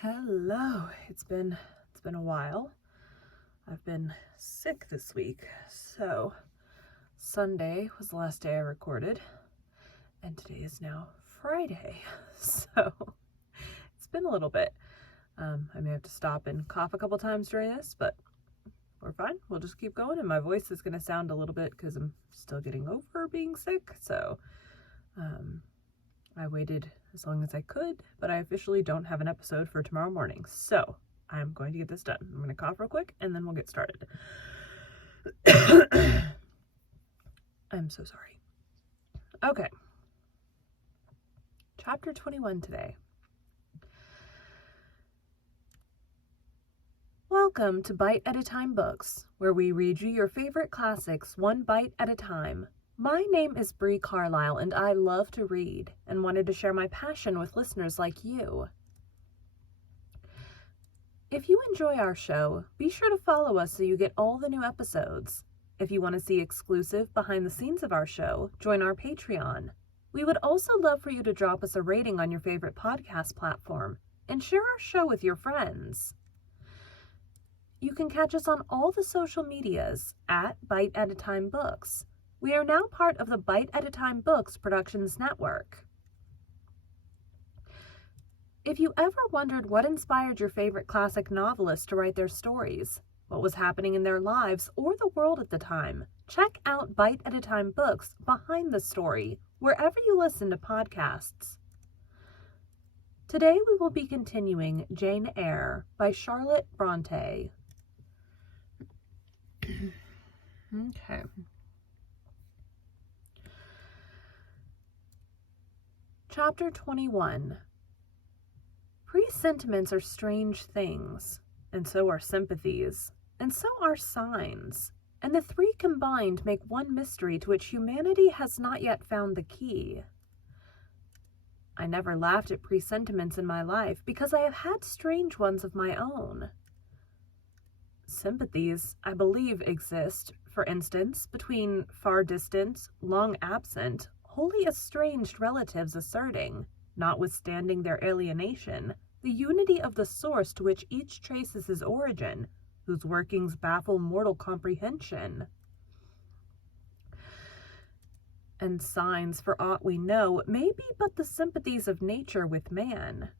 Hello. It's been a while. I've been sick this week. So, Sunday was the last day I recorded, and today is now Friday. So, it's been a little bit. I may have to stop and cough a couple times during this, but we're fine. We'll just keep going, and my voice is going to sound a little bit because I'm still getting over being sick. So, I waited as long as I could, but I officially don't have an episode for tomorrow morning. So I'm going to get this done. I'm going to cough real quick and then we'll get started. I'm so sorry. Okay. Chapter 21 today. Welcome to Bite at a Time Books, where we read you your favorite classics one bite at a time. My name is Bree Carlisle, and I love to read and wanted to share my passion with listeners like you. If you enjoy our show, be sure to follow us so you get all the new episodes. If you want to see exclusive behind the scenes of our show, join our Patreon. We would also love for you to drop us a rating on your favorite podcast platform and share our show with your friends. You can catch us on all the social medias at Bite at a Time Books. We are now part of the Bite at a Time Books Productions Network. If you ever wondered what inspired your favorite classic novelists to write their stories, what was happening in their lives or the world at the time, check out Bite at a Time Books Behind the Story, wherever you listen to podcasts. Today we will be continuing Jane Eyre by Charlotte Bronte. Okay. Chapter 21. Presentiments are strange things, and so are sympathies, and so are signs, and the three combined make one mystery to which humanity has not yet found the key. I never laughed at presentiments in my life because I have had strange ones of my own. Sympathies, I believe, exist, for instance, between far distant, long absent, wholly estranged relatives asserting, notwithstanding their alienation, the unity of the source to which each traces his origin, whose workings baffle mortal comprehension. And signs, for aught we know, may be but the sympathies of nature with man.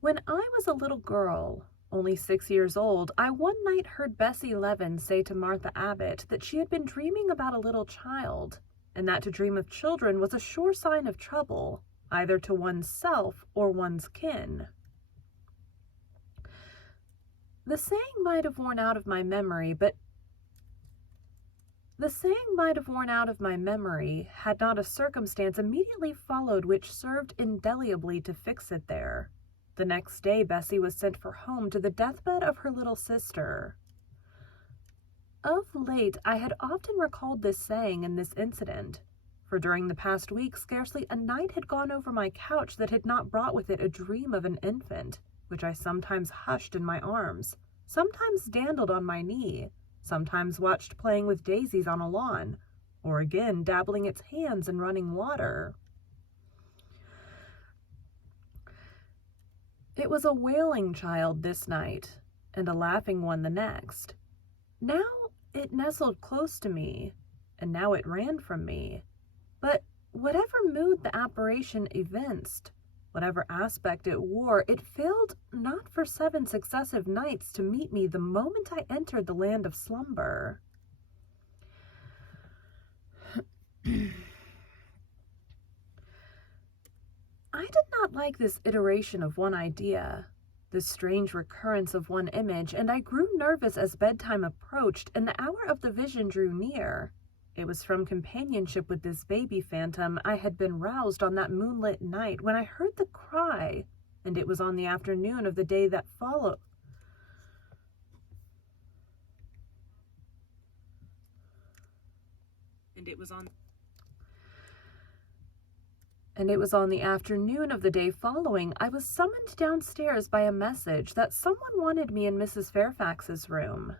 When I was a little girl, only 6 years old, I one night heard Bessie Leaven say to Martha Abbott that she had been dreaming about a little child, and that to dream of children was a sure sign of trouble, either to one's self or one's kin. The saying might have worn out of my memory, had not a circumstance immediately followed which served indelibly to fix it there. The next day Bessie was sent for home to the deathbed of her little sister. Of late, I had often recalled this saying and this incident, for during the past week scarcely a night had gone over my couch that had not brought with it a dream of an infant, which I sometimes hushed in my arms, sometimes dandled on my knee, sometimes watched playing with daisies on a lawn, or again dabbling its hands in running water. It was a wailing child this night, and a laughing one the next. Now it nestled close to me, and now it ran from me. But whatever mood the apparition evinced, whatever aspect it wore, it failed not for 7 successive nights to meet me the moment I entered the land of slumber. I did not like this iteration of one idea, this strange recurrence of one image, and I grew nervous as bedtime approached and the hour of the vision drew near. It was from companionship with this baby phantom I had been roused on that moonlit night when I heard the cry, and it was on the afternoon of the day that followed. And it was on the afternoon of the day following I was summoned downstairs by a message that someone wanted me in Mrs. Fairfax's room.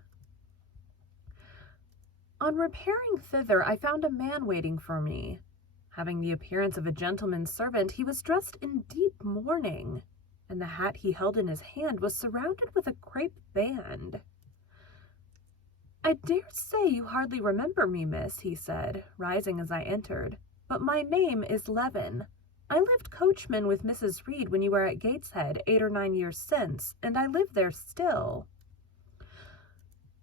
On repairing thither, I found a man waiting for me. Having the appearance of a gentleman's servant, he was dressed in deep mourning. and the hat he held in his hand was surrounded with a crape band. "I dare say you hardly remember me, miss," he said, rising as I entered, "but my name is Levin. I lived coachman with Mrs. Reed when you were at Gateshead 8 or 9 years since, and I live there still."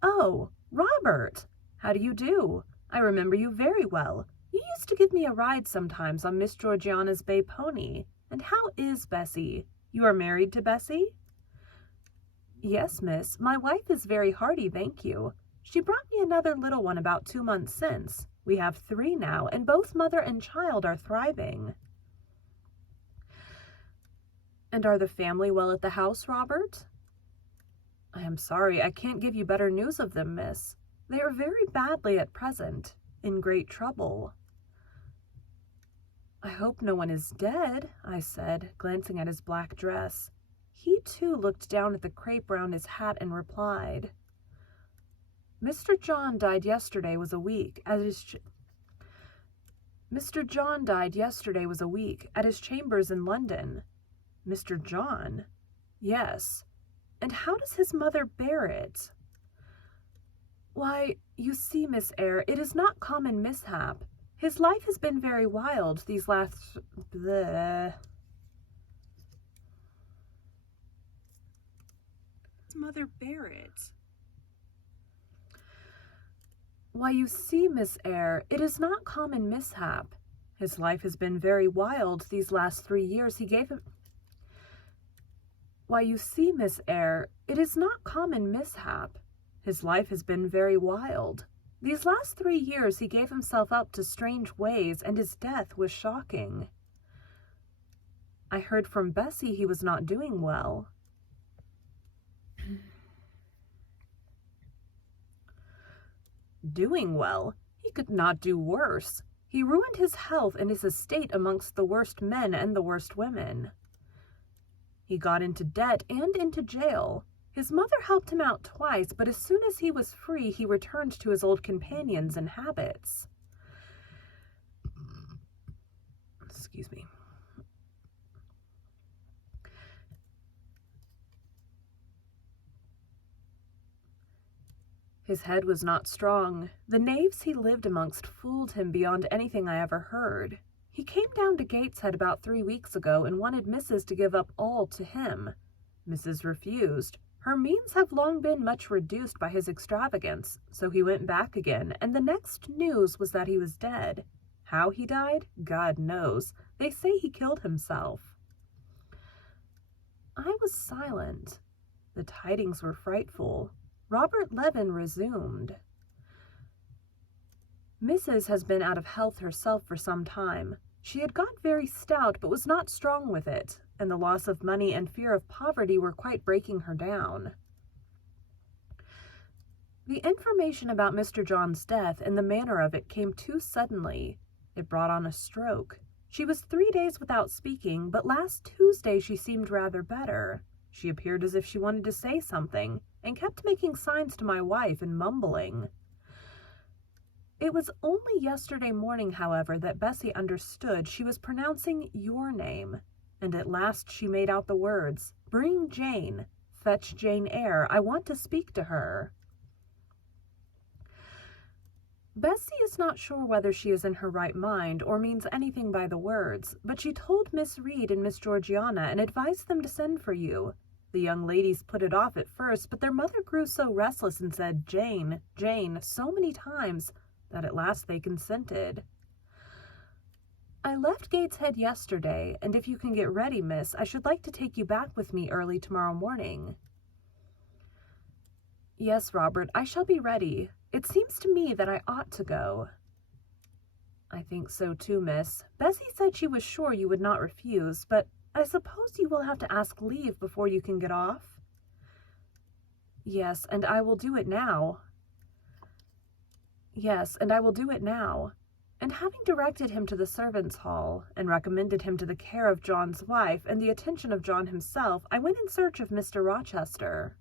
"Oh, Robert! How do you do? I remember you very well. You used to give me a ride sometimes on Miss Georgiana's bay pony. And how is Bessie? You are married to Bessie?" "Yes, miss. My wife is very hearty, thank you. She brought me another little one about 2 months since. We have 3 now, and both mother and child are thriving." "And are the family well at the house, Robert?" "I am sorry I can't give you better news of them, miss. They are very badly at present, in great trouble." "I hope no one is dead," I said, glancing at his black dress. He, too, looked down at the crape round his hat and replied, Mr. John died yesterday was a week at his chambers in London." "Mr. John?" "Yes. And how does his mother bear it?" "Why, you see, Miss Eyre, it is not common mishap. His life has been very wild these last... bleh. His mother bear it?" "Why, you see, Miss Eyre, it is not common mishap. His life has been very wild these last 3 years. He gave him... Why, you see, Miss Eyre, it is not common mishap. His life has been very wild. These last 3 years he gave himself up to strange ways, and his death was shocking. I heard from Bessie he was not doing well." "Doing well? He could not do worse. He ruined his health and his estate amongst the worst men and the worst women. He got into debt and into jail. His mother helped him out twice, but as soon as he was free, he returned to his old companions and habits." Excuse me. "His head was not strong. The knaves he lived amongst fooled him beyond anything I ever heard. He came down to Gateshead about 3 weeks ago and wanted Mrs. to give up all to him. Mrs. refused. Her means have long been much reduced by his extravagance, so he went back again, and the next news was that he was dead. How he died, God knows. They say he killed himself." I was silent. The tidings were frightful. Robert Levin resumed. "Mrs. has been out of health herself for some time. She had got very stout, but was not strong with it, and the loss of money and fear of poverty were quite breaking her down. The information about Mr. John's death and the manner of it came too suddenly. It brought on a stroke. She was 3 days without speaking, but last Tuesday she seemed rather better. She appeared as if she wanted to say something, and kept making signs to my wife and mumbling. It was only yesterday morning, however, that Bessie understood she was pronouncing your name, and at last she made out the words, 'Bring Jane. Fetch Jane Eyre. I want to speak to her.' Bessie is not sure whether she is in her right mind or means anything by the words, but she told Miss Reed and Miss Georgiana and advised them to send for you. The young ladies put it off at first, but their mother grew so restless and said, 'Jane, Jane,' so many times, that at last they consented. I left Gateshead yesterday, and if you can get ready, miss, I should like to take you back with me early tomorrow morning." "Yes, Robert, I shall be ready. It seems to me that I ought to go." "I think so too, miss. Bessie said she was sure you would not refuse, but I suppose you will have to ask leave before you can get off?" "Yes, and I will do it now." "Yes, and I will do it now." And having directed him to the servants' hall, and recommended him to the care of John's wife and the attention of John himself, I went in search of Mr. Rochester.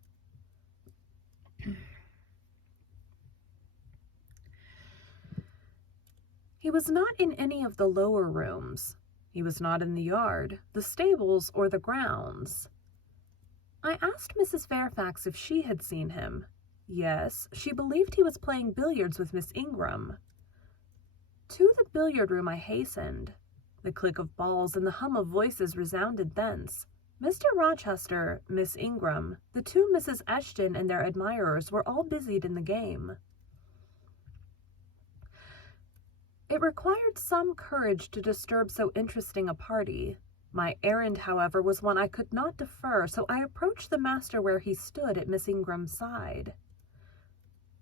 He was not in any of the lower rooms. He was not in the yard, the stables, or the grounds. I asked Mrs. Fairfax if she had seen him. Yes, she believed he was playing billiards with Miss Ingram. To the billiard room I hastened. The click of balls and the hum of voices resounded thence. Mr. Rochester, Miss Ingram, the two Misses Eshton and their admirers were all busied in the game. It required some courage to disturb so interesting a party. My errand, however, was one I could not defer, so I approached the master where he stood at Miss Ingram's side.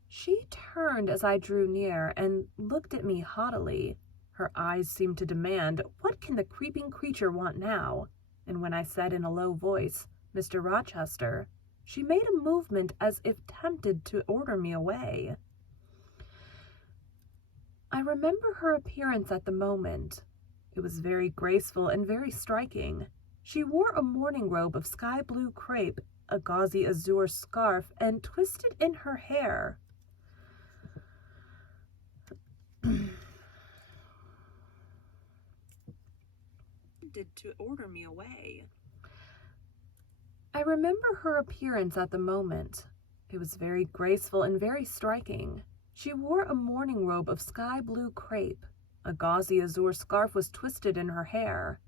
She turned as I drew near and looked at me haughtily. Her eyes seemed to demand, "What can the creeping creature want now?" And when I said in a low voice, "Mr. Rochester," she made a movement as if tempted to order me away. I remember her appearance at the moment. It was very graceful and very striking. She wore a morning robe of sky-blue crepe, a gauzy azure scarf, and twisted in her hair. To order me away. I remember her appearance at the moment. It was very graceful and very striking. She wore a morning robe of sky-blue crepe. A gauzy azure scarf was twisted in her hair.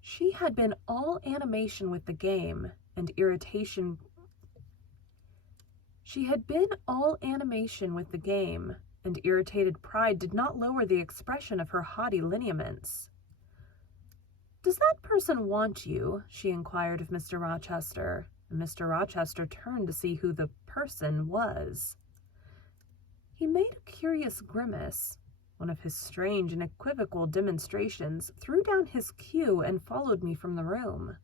She had been all animation with the game, and irritation. She had been all animation with the game, and irritated pride did not lower the expression of her haughty lineaments. "Does that person want you?" she inquired of Mr. Rochester, and Mr. Rochester turned to see who the person was. He made a curious grimace, one of his strange and equivocal demonstrations, threw down his cue, and followed me from the room.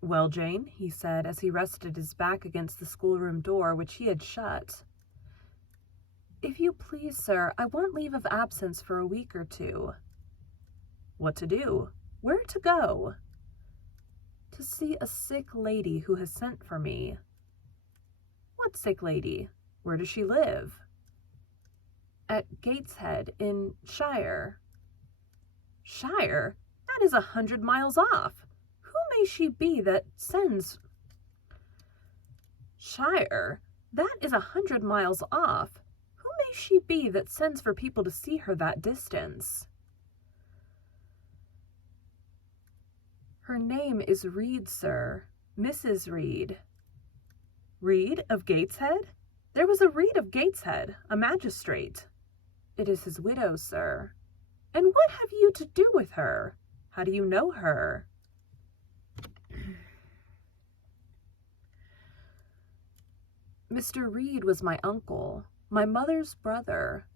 "Well, Jane," he said, as he rested his back against the schoolroom door, which he had shut. "If you please, sir, I want leave of absence for a week or two." "What to do? Where to go?" "To see a sick lady who has sent for me." "What sick lady? Where does she live?" "At Gateshead, in Shire." "Shire? That is 100 miles off. Who may she be that sends—" "Shire? That is 100 miles off. Who may she be that sends for people to see her that distance?" "Her name is Reed, sir. Mrs. Reed." "Reed of Gateshead? There was a Reed of Gateshead, a magistrate." "It is his widow, sir." "And what have you to do with her? How do you know her?" "Mr. Reed was my uncle, my mother's brother."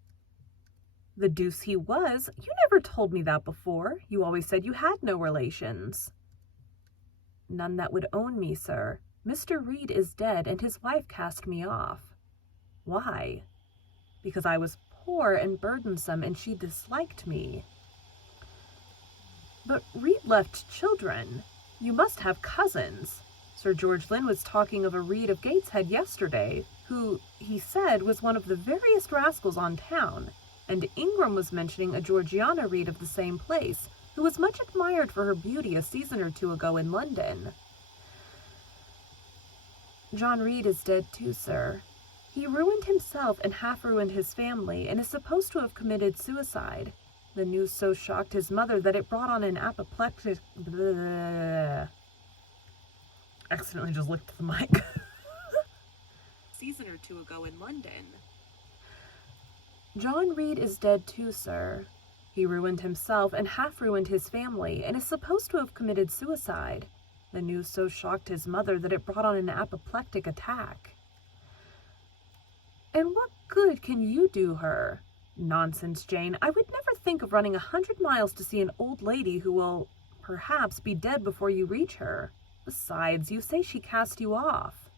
"The deuce he was! You never told me that before. You always said you had no relations." "None that would own me, sir. Mr. Reed is dead, and his wife cast me off." "Why?" "Because I was poor and burdensome, and she disliked me." "But Reed left children. You must have cousins. Sir George Lynn was talking of a Reed of Gateshead yesterday, who, he said, was one of the veriest rascals on town, and Ingram was mentioning a Georgiana Reed of the same place, who was much admired for her beauty a season or two ago in London." "John Reed is dead too, sir. He ruined himself and half-ruined his family, and is supposed to have committed suicide. The news so shocked his mother that it brought on an apoplectic... Accidentally just licked the mic. "Season or two ago in London." "John Reed is dead too, sir. He ruined himself and half-ruined his family, and is supposed to have committed suicide. The news so shocked his mother that it brought on an apoplectic attack." "And what good can you do her?" "Nonsense, Jane. I would never think of running 100 miles to see an old lady who will, perhaps, be dead before you reach her. Besides, you say she cast you off."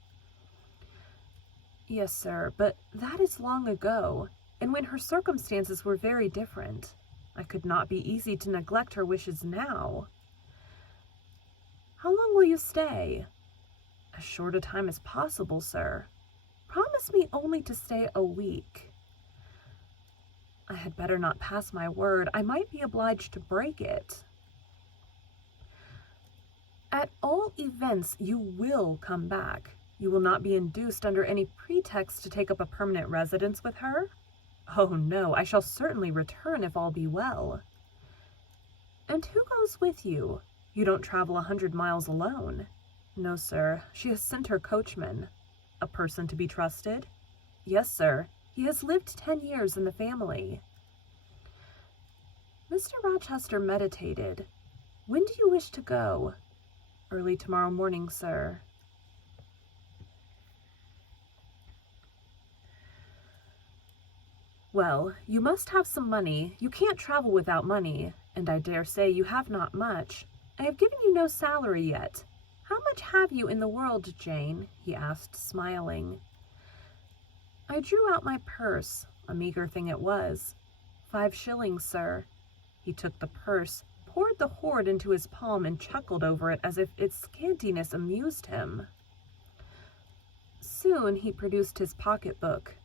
"Yes, sir, but that is long ago, and when her circumstances were very different. I could not be easy to neglect her wishes now." "How long will you stay?" "As short a time as possible, sir." "Promise me only to stay a week." "I had better not pass my word. I might be obliged to break it." At all events, you will come back. You will not be induced under any pretext to take up a permanent residence with her? Oh no, I shall certainly return if all be well. And who goes with you? You don't travel 100 miles alone. No, sir, she has sent her coachman. A person to be trusted? Yes, sir. He has lived 10 years in the family. Mr. Rochester meditated. When do you wish to go? Early tomorrow morning, sir. Well, you must have some money. You can't travel without money, and I dare say you have not much. I have given you no salary yet. How much have you in the world, Jane? He asked, smiling. I drew out my purse. A meager thing it was. 5 shillings, sir. He took the purse, poured the hoard into his palm, and chuckled over it as if its scantiness amused him. Soon he produced his pocketbook.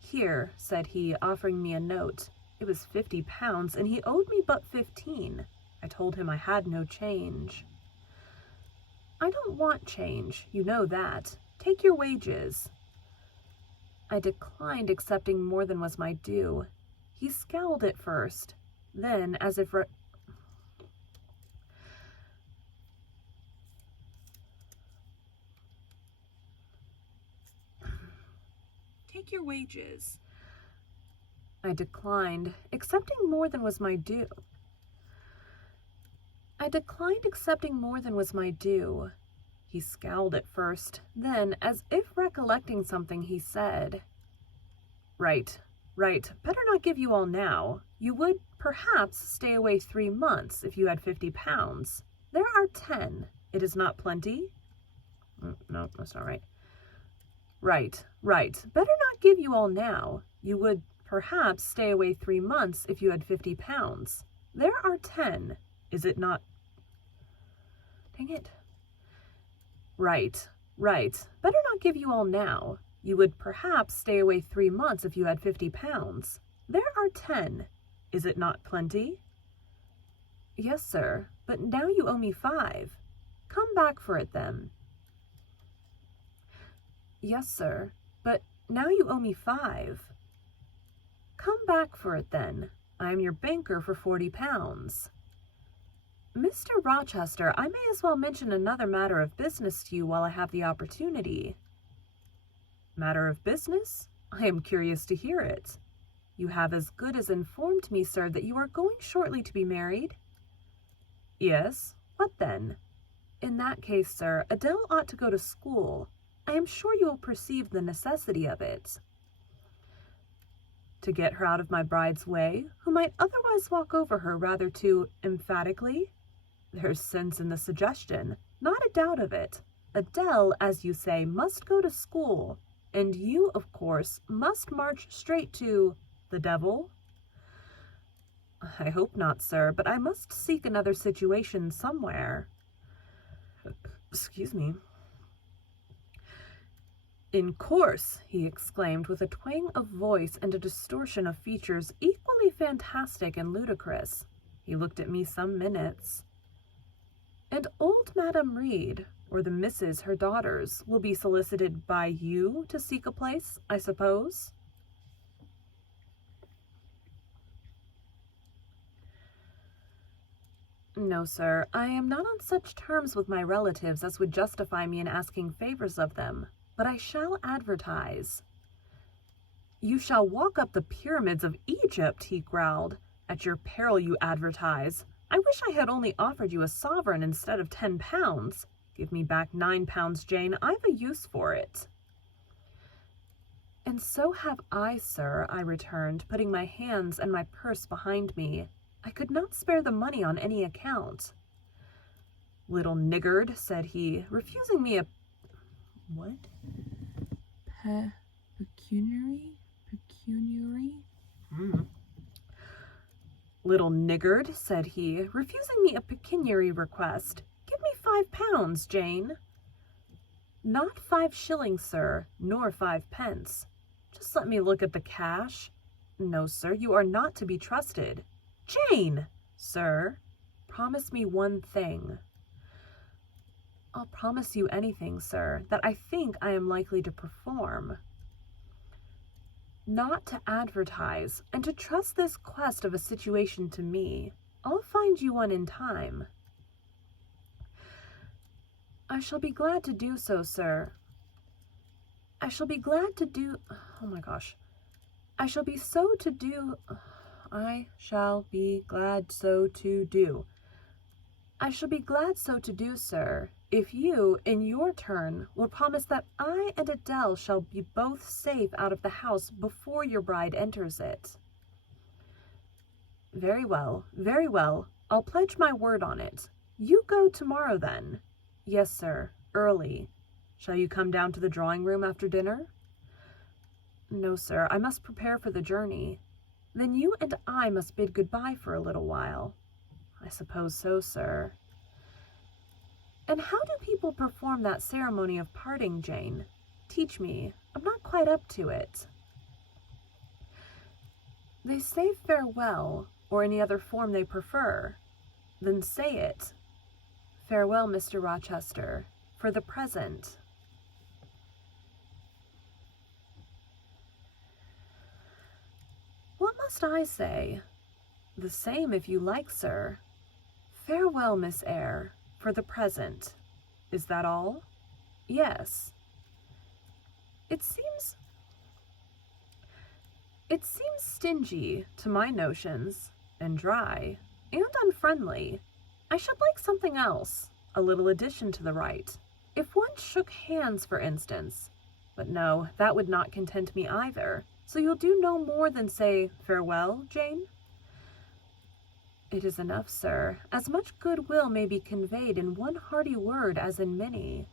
Here, said he, offering me a note. It was £50, and he owed me but 15. I told him I had no change. I don't want change, you know that. Take your wages. I declined accepting more than was my due. He scowled at first. Then, as if Take your wages. I declined, accepting more than was my due. He scowled at first. Then, as if recollecting something, he said, Right. Better not give you all now. You would, perhaps, stay away 3 months if you had £50. There are 10. It is not plenty? No, that's not right. Right. Better not give you all now. You would, perhaps, stay away 3 months if you had £50. There are 10. Is it not? Dang it. Right. Better not give you all now. You would perhaps stay away 3 months if you had £50. There are 10. Is it not plenty? Yes, sir, but now you owe me 5. Come back for it then. Yes, sir, but now you owe me 5. Come back for it then. I am your banker for £40. Mr. Rochester, I may as well mention another matter of business to you while I have the opportunity. Matter of business? I am curious to hear it. You have as good as informed me, sir, that you are going shortly to be married. Yes, what then? In that case, sir, Adele ought to go to school. I am sure you will perceive the necessity of it. To get her out of my bride's way, who might otherwise walk over her rather too emphatically? There's sense in the suggestion, not a doubt of it. Adele, as you say, must go to school, and you, of course, must march straight to the devil. I hope not, sir, but I must seek another situation somewhere. Excuse me. In course, he exclaimed with a twang of voice and a distortion of features equally fantastic and ludicrous. He looked at me some minutes. And old Madam Reed, or the Misses, her daughters, will be solicited by you to seek a place, I suppose? No, sir, I am not on such terms with my relatives as would justify me in asking favors of them, but I shall advertise. You shall walk up the pyramids of Egypt, he growled. At your peril you advertise. I wish I had only offered you a sovereign instead of £10. Give me back £9, Jane. I've a use for it. And so have I, sir, I returned, putting my hands and my purse behind me. I could not spare the money on any account. Little niggard, said he, refusing me a... What? Pecuniary? Little niggard, said he, refusing me a pecuniary request. Give me £5, Jane. Not 5 shillings, sir, nor 5 pence. Just let me look at the cash. No, sir, you are not to be trusted. Jane! Sir, promise me one thing. I'll promise you anything, sir, that I think I am likely to perform. Not to advertise, and to trust this quest of a situation to me. I'll find you one in time. I shall be glad to do so, sir. I shall be glad to do... Oh my gosh. I shall be so to do... I shall be glad so to do. I shall be glad so to do, sir, if you, in your turn, will promise that I and Adele shall be both safe out of the house before your bride enters it. Very well, very well. I'll pledge my word on it. You go tomorrow, then. Yes, sir, early. Shall you come down to the drawing room after dinner? No, sir, I must prepare for the journey. Then you and I must bid goodbye for a little while. I suppose so, sir. And how do people perform that ceremony of parting, Jane? Teach me. I'm not quite up to it. They say farewell, or any other form they prefer. Then say it. Farewell, Mr. Rochester, for the present. What must I say? The same, if you like, sir. Farewell, Miss Eyre, for the present. Is that all? Yes. It seems stingy to my notions, and dry, and unfriendly. I should like something else, a little addition to the rite. If one shook hands, for instance. But no, that would not content me either. So you'll do no more than say farewell, Jane? It is enough, sir. As much goodwill may be conveyed in one hearty word as in many.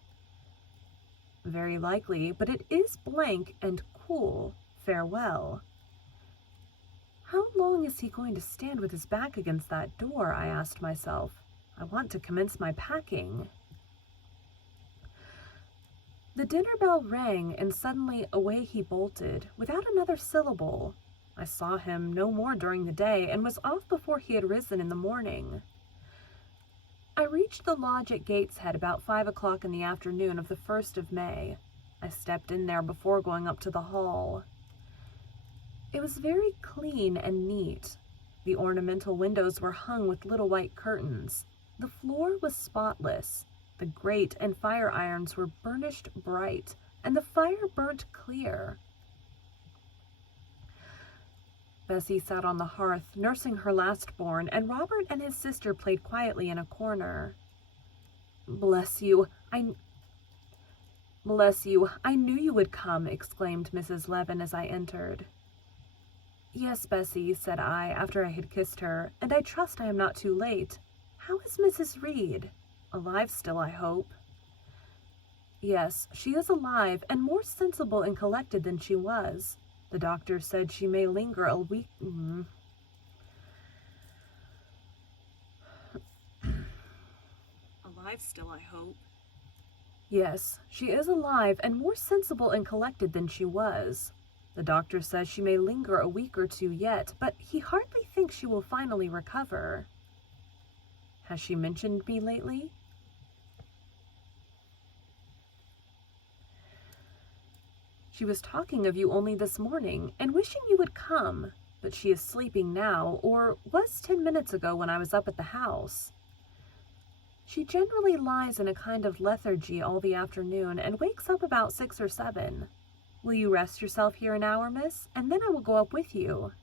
Very likely, but it is blank and cool. Farewell. How long is he going to stand with his back against that door? I asked myself. I want to commence my packing. The dinner bell rang, and suddenly away he bolted, without another syllable. I saw him no more during the day, and was off before he had risen in the morning. I reached the lodge at Gateshead about 5 o'clock in the afternoon of the 1st of May. I stepped in there before going up to the hall. It was very clean and neat. The ornamental windows were hung with little white curtains. The floor was spotless. The grate and fire irons were burnished bright, and the fire burnt clear. Bessie sat on the hearth, nursing her last-born, and Robert and his sister played quietly in a corner. Bless you, I knew you would come, exclaimed Mrs. Levin as I entered. Yes, Bessie, said I, after I had kissed her, and I trust I am not too late. How is Mrs. Reed? Alive still, I hope. Yes, she is alive, and more sensible and collected than she was. The doctor said she may linger a week... Alive still, I hope. Yes, she is alive, and more sensible and collected than she was. The doctor says she may linger a week or two yet, but he hardly thinks she will finally recover. Has she mentioned me lately? She was talking of you only this morning, and wishing you would come, but she is sleeping now, or was 10 minutes ago when I was up at the house. She generally lies in a kind of lethargy all the afternoon, and wakes up about 6 or 7. Will you rest yourself here an hour, miss, and then I will go up with you.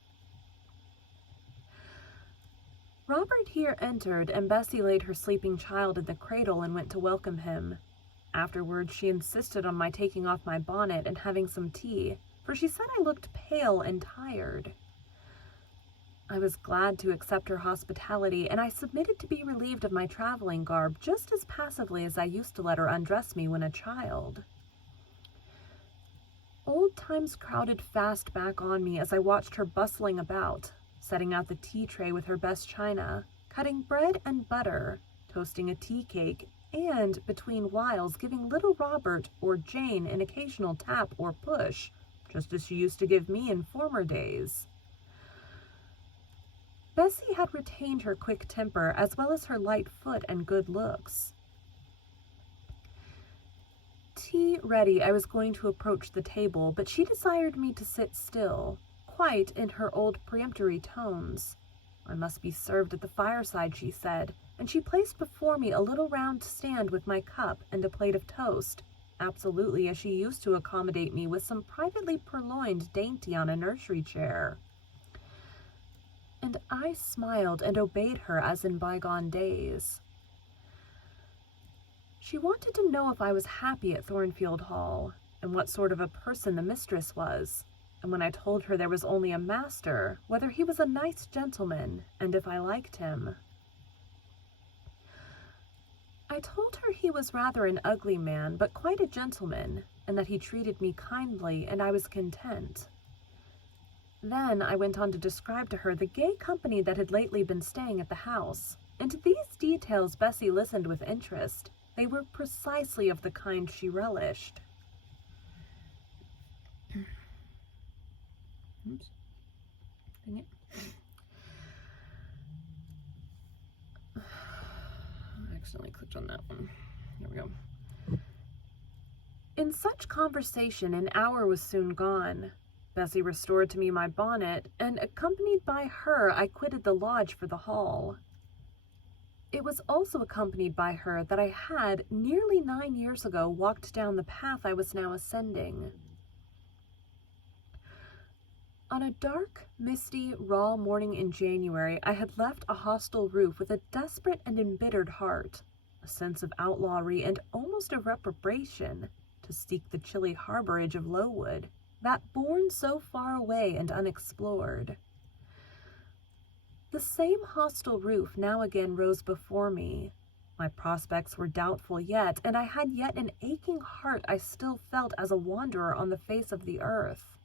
Robert here entered, and Bessie laid her sleeping child in the cradle and went to welcome him. Afterwards she insisted on my taking off my bonnet and having some tea, for she said I looked pale and tired. I was glad to accept her hospitality, and I submitted to be relieved of my traveling garb just as passively as I used to let her undress me when a child. Old times crowded fast back on me as I watched her bustling about, setting out the tea tray with her best china, cutting bread and butter, toasting a tea cake, and, between whiles, giving little Robert or Jane an occasional tap or push, just as she used to give me in former days. Bessie had retained her quick temper as well as her light foot and good looks. tea ready, I was going to approach the table, but she desired me to sit still, quite in her old peremptory tones. I must be served at the fireside, she said, and she placed before me a little round stand with my cup and a plate of toast, absolutely as she used to accommodate me with some privately purloined dainty on a nursery chair. And I smiled and obeyed her as in bygone days. She wanted to know if I was happy at Thornfield Hall, and what sort of a person the mistress was, and when I told her there was only a master, whether he was a nice gentleman, and if I liked him. I told her he was rather an ugly man, but quite a gentleman, and that he treated me kindly, and I was content. Then I went on to describe to her the gay company that had lately been staying at the house, and to these details Bessie listened with interest. They were precisely of the kind she relished. Oops. Dang it. I accidentally clicked on that one. There we go. In such conversation, an hour was soon gone. Bessie restored to me my bonnet, and accompanied by her, I quitted the lodge for the hall. It was also accompanied by her that I had, nearly 9 years ago, walked down the path I was now ascending. On a dark, misty, raw morning in January, I had left a hostel roof with a desperate and embittered heart, a sense of outlawry and almost of reprobation, to seek the chilly harborage of Lowood, that bourne so far away and unexplored. The same hostel roof now again rose before me. My prospects were doubtful yet, and I had yet an aching heart I still felt as a wanderer on the face of the earth.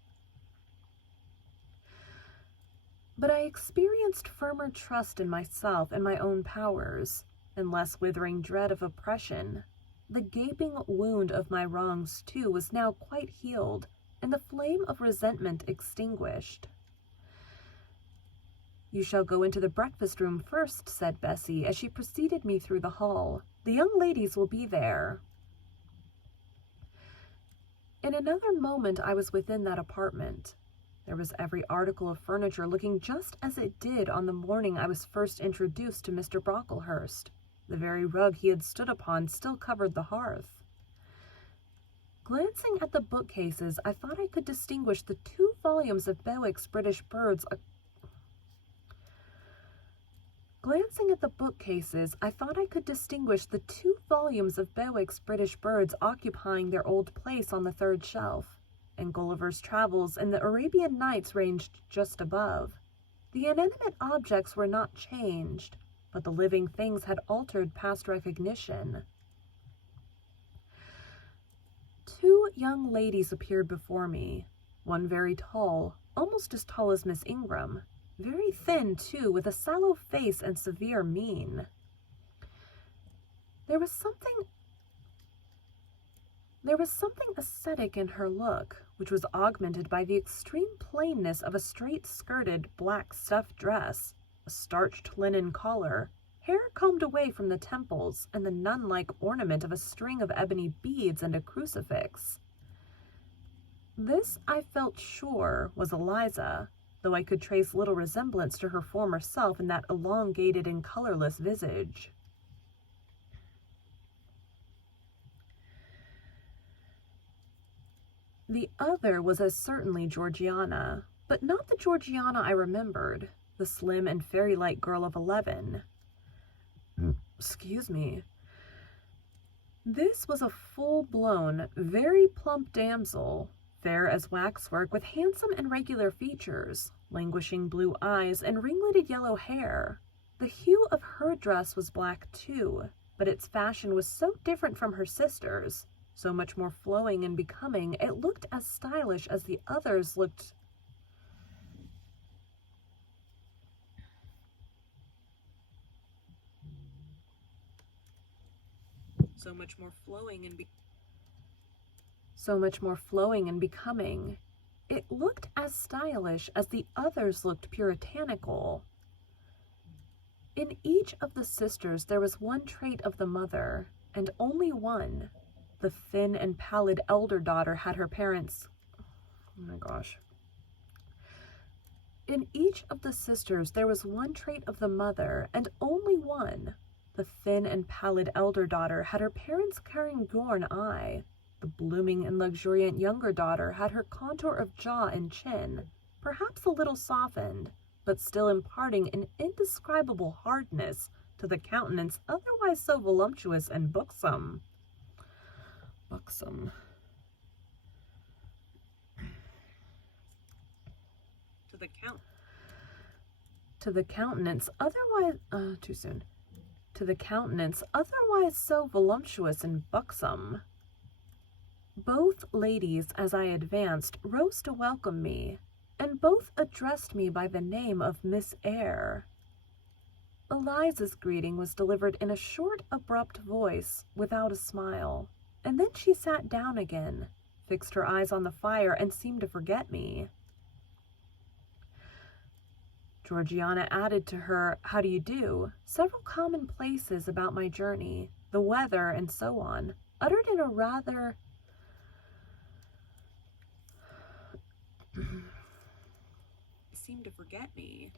But I experienced firmer trust in myself and my own powers, and less withering dread of oppression. The gaping wound of my wrongs, too, was now quite healed, and the flame of resentment extinguished. "You shall go into the breakfast room first," said Bessie, as she preceded me through the hall. "The young ladies will be there." In another moment I was within that apartment. There was every article of furniture looking just as it did on the morning I was first introduced to Mr. Brocklehurst. The very rug he had stood upon still covered the hearth. Glancing at the bookcases, I thought I could distinguish the 2 volumes of Bewick's British Birds occupying their old place on the 3rd shelf, and Gulliver's Travels and the Arabian Nights ranged just above. The inanimate objects were not changed, but the living things had altered past recognition. 2 young ladies appeared before me, one very tall, almost as tall as Miss Ingram, very thin, too, with a sallow face and severe mien. There was something ascetic in her look, which was augmented by the extreme plainness of a straight-skirted black stuff dress, a starched linen collar, hair combed away from the temples, and the nun-like ornament of a string of ebony beads and a crucifix. This, I felt sure, was Eliza, though I could trace little resemblance to her former self in that elongated and colorless visage. The other was as certainly Georgiana, but not the Georgiana I remembered, the slim and fairy-like girl of 11. Excuse me. This was a full-blown, very plump damsel, fair as waxwork, with handsome and regular features, languishing blue eyes, and ringleted yellow hair. The hue of her dress was black too, but its fashion was so different from her sister's, so much more flowing and becoming, it looked as stylish as the others looked. So much more flowing and becoming. It looked as stylish as the others looked puritanical. In each of the sisters there was one trait of the mother, and only one. The thin and pallid elder daughter had her parents... Oh my gosh. In each of the sisters, there was one trait of the mother, and only one. The thin and pallid elder daughter had her parents' caring-born eye. The blooming and luxuriant younger daughter had her contour of jaw and chin, perhaps a little softened, but still imparting an indescribable hardness to the countenance otherwise so voluptuous and buxom. Buxom. To the countenance otherwise too soon. To the countenance otherwise so voluptuous and buxom. Both ladies, as I advanced, rose to welcome me, and both addressed me by the name of Miss Eyre. Eliza's greeting was delivered in a short, abrupt voice, without a smile, and then she sat down again, fixed her eyes on the fire, and seemed to forget me. Georgiana added to her, "How do you do?" several commonplaces about my journey, the weather, and so on, uttered in a rather seemed to forget me.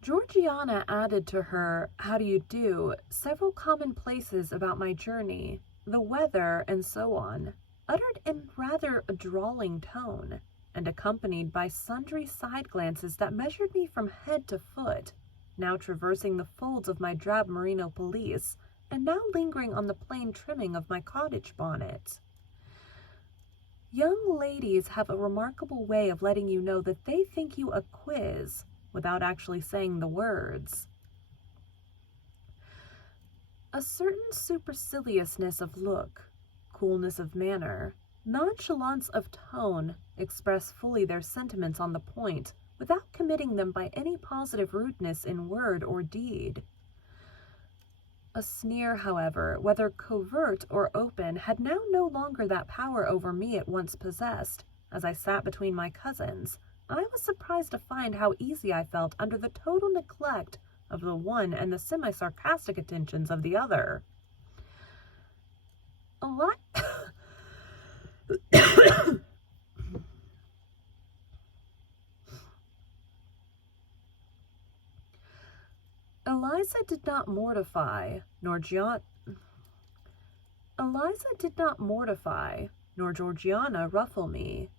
Georgiana added to her, "How do you do?" several commonplaces about my journey, the weather, and so on, uttered in rather a drawling tone, and accompanied by sundry side glances that measured me from head to foot, now traversing the folds of my drab merino pelisse, and now lingering on the plain trimming of my cottage bonnet. Young ladies have a remarkable way of letting you know that they think you a quiz, without actually saying the words. A certain superciliousness of look, coolness of manner, nonchalance of tone express fully their sentiments on the point, without committing them by any positive rudeness in word or deed. A sneer, however, whether covert or open, had now no longer that power over me it once possessed. As I sat between my cousins, I was surprised to find how easy I felt under the total neglect of the one and the semi-sarcastic attentions of the other. Eliza did not mortify, nor Georgiana ruffle me.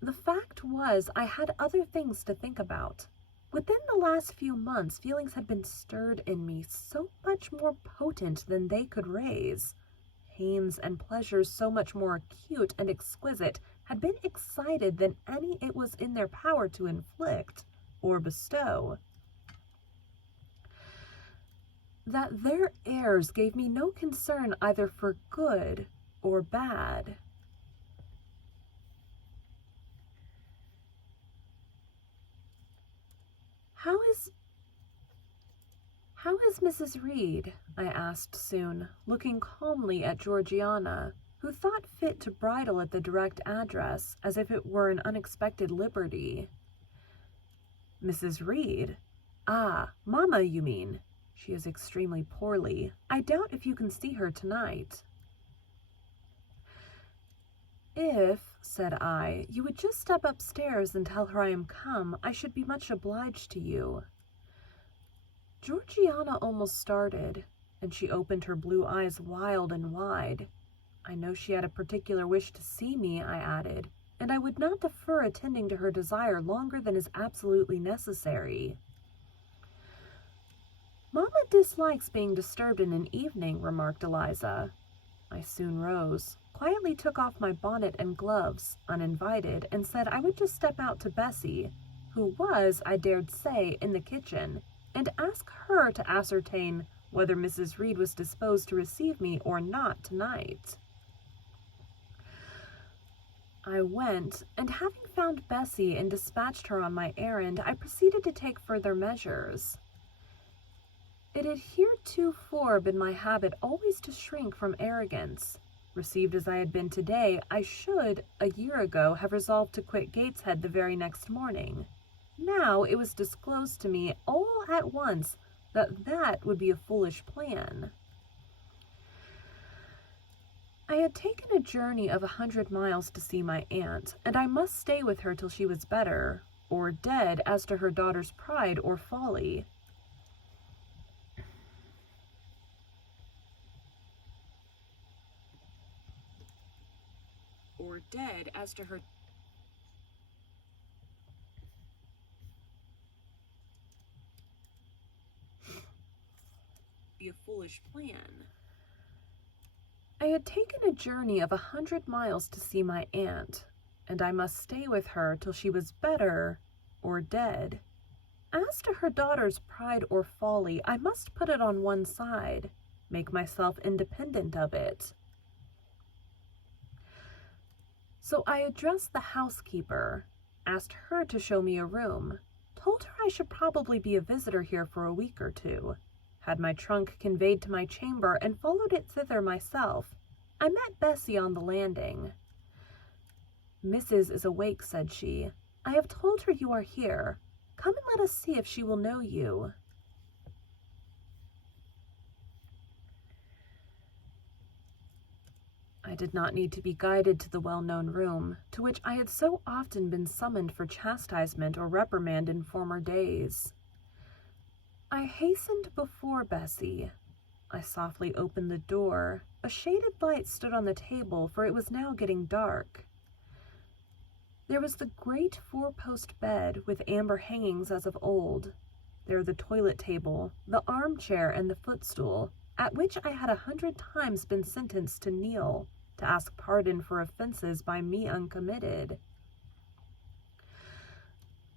The fact was, I had other things to think about. Within the last few months, feelings had been stirred in me so much more potent than they could raise. Pains and pleasures so much more acute and exquisite had been excited than any it was in their power to inflict or bestow. That their airs gave me no concern either for good or bad. How is Mrs. Reed? I asked soon, looking calmly at Georgiana, who thought fit to bridle at the direct address, as if it were an unexpected liberty. Mrs. Reed? Ah, Mamma, you mean. She is extremely poorly. I doubt if you can see her tonight. If, said I, you would just step upstairs and tell her I am come, I should be much obliged to you. Georgiana almost started, and she opened her blue eyes wild and wide. I know she had a particular wish to see me, I added, and I would not defer attending to her desire longer than is absolutely necessary. Mamma dislikes being disturbed in an evening, remarked Eliza. I soon rose, quietly took off my bonnet and gloves, uninvited, and said I would just step out to Bessie, who was, I dared say, in the kitchen, and ask her to ascertain whether Mrs. Reed was disposed to receive me or not tonight. I went, and having found Bessie and dispatched her on my errand, I proceeded to take further measures. It had heretofore been my habit always to shrink from arrogance. Received as I had been today, I should, a year ago, have resolved to quit Gateshead the very next morning. Now it was disclosed to me all at once that that would be a foolish plan. had taken a journey of 100 miles to see my aunt, and I must stay with her till she was better, or dead as to her daughter's pride or folly. Or dead as to her... be a foolish plan. I had taken a journey of 100 miles to see my aunt, and I must stay with her till she was better or dead. As to her daughter's pride or folly, I must put it on one side, make myself independent of it. So I addressed the housekeeper, asked her to show me a room, told her I should probably be a visitor here for a week or two, had my trunk conveyed to my chamber, and followed it thither myself. I met Bessie on the landing. "Mrs. is awake," said she. "I have told her you are here. Come and let us see if she will know you." I did not need to be guided to the well-known room, to which I had so often been summoned for chastisement or reprimand in former days. I hastened before Bessie. I softly opened the door. A shaded light stood on the table, for it was now getting dark. There was the great four-post bed with amber hangings as of old. There the toilet table, the armchair, and the footstool, at which I had 100 times been sentenced to kneel, to ask pardon for offenses by me uncommitted.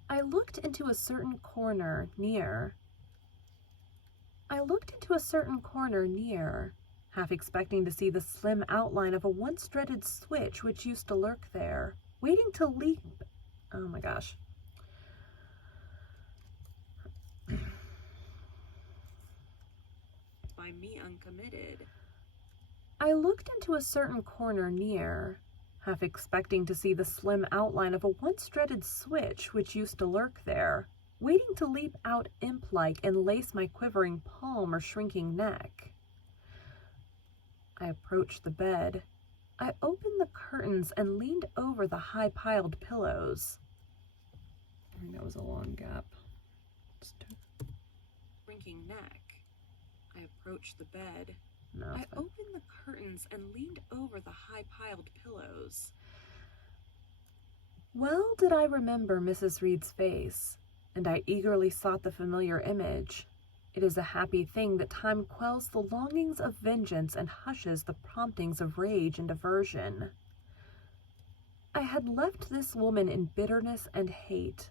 I looked into a certain corner near, half expecting to see the slim outline of a once dreaded switch which used to lurk there, waiting to leap. Oh my gosh. By me uncommitted. I looked into a certain corner near, half expecting to see the slim outline of a once dreaded switch which used to lurk there, waiting to leap out imp-like and lace my quivering palm or shrinking neck. I approached the bed. I opened the curtains and leaned over the high-piled pillows. I think that was a long gap. Shrinking neck. I approached the bed. I opened the curtains and leaned over the high-piled pillows. Well did I remember Mrs. Reed's face, and I eagerly sought the familiar image. It is a happy thing that time quells the longings of vengeance and hushes the promptings of rage and aversion. I had left this woman in bitterness and hate,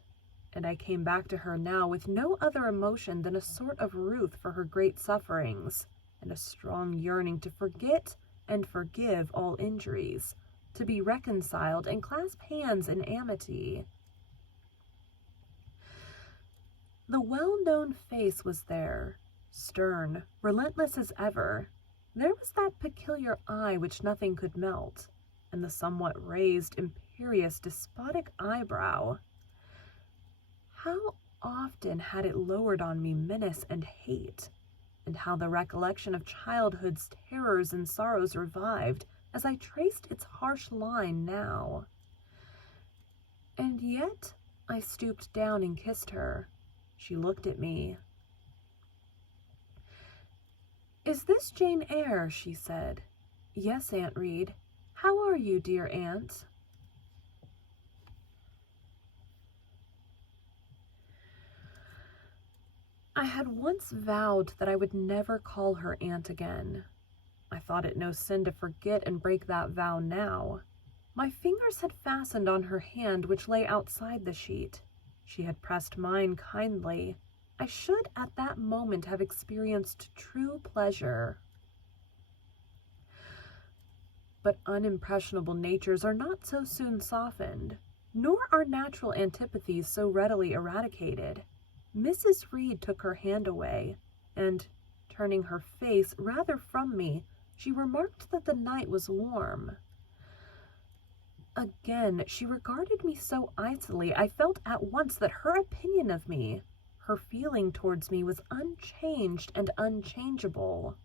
and I came back to her now with no other emotion than a sort of ruth for her great sufferings, and a strong yearning to forget and forgive all injuries, to be reconciled and clasp hands in amity. The well-known face was there, stern, relentless as ever. There was that peculiar eye which nothing could melt, and the somewhat raised, imperious, despotic eyebrow. How often had it lowered on me menace and hate, and how the recollection of childhood's terrors and sorrows revived as I traced its harsh line now. And yet I stooped down and kissed her. She looked at me. "Is this Jane Eyre?" she said. "Yes, Aunt Reed. How are you, dear aunt?" I had once vowed that I would never call her aunt again. I thought it no sin to forget and break that vow now. My fingers had fastened on her hand which lay outside the sheet. She had pressed mine kindly. I should at that moment have experienced true pleasure. But unimpressionable natures are not so soon softened, nor are natural antipathies so readily eradicated. Mrs. Reed took her hand away, and, turning her face rather from me, she remarked that the night was warm. Again, she regarded me so icily, I felt at once that her opinion of me, her feeling towards me, was unchanged and unchangeable.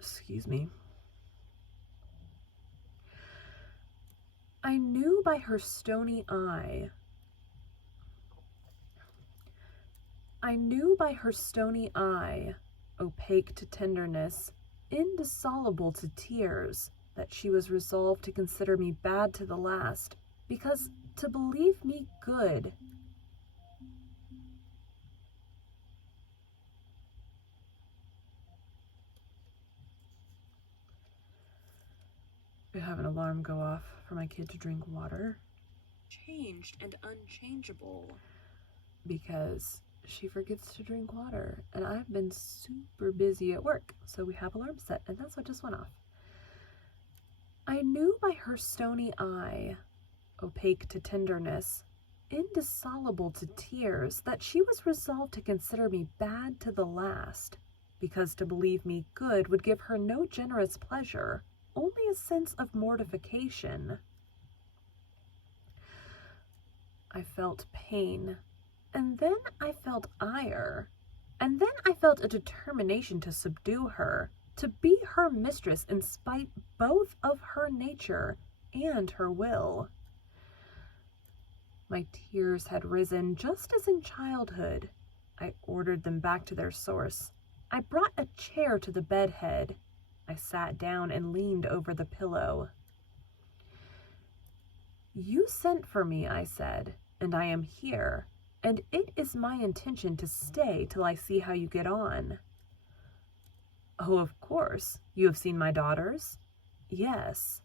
Excuse me. I knew by her stony eye. I knew by her stony eye, opaque to tenderness, indissoluble to tears, that she was resolved to consider me bad to the last, because to believe me good. I have an alarm go off for my kid to drink water. Changed and unchangeable. Because she forgets to drink water, and I've been super busy at work, so we have alarm set, and that's what just went off. I knew by her stony eye, opaque to tenderness, indissoluble to tears, that she was resolved to consider me bad to the last, because to believe me good would give her no generous pleasure, only a sense of mortification. I felt pain, and then I felt ire, and then I felt a determination to subdue her, to be her mistress in spite both of her nature and her will. My tears had risen just as in childhood. I ordered them back to their source. I brought a chair to the bedhead. I sat down and leaned over the pillow. You sent for me, I said, and I am here, and it is my intention to stay till I see how you get on. Oh, of course. You have seen my daughters? Yes.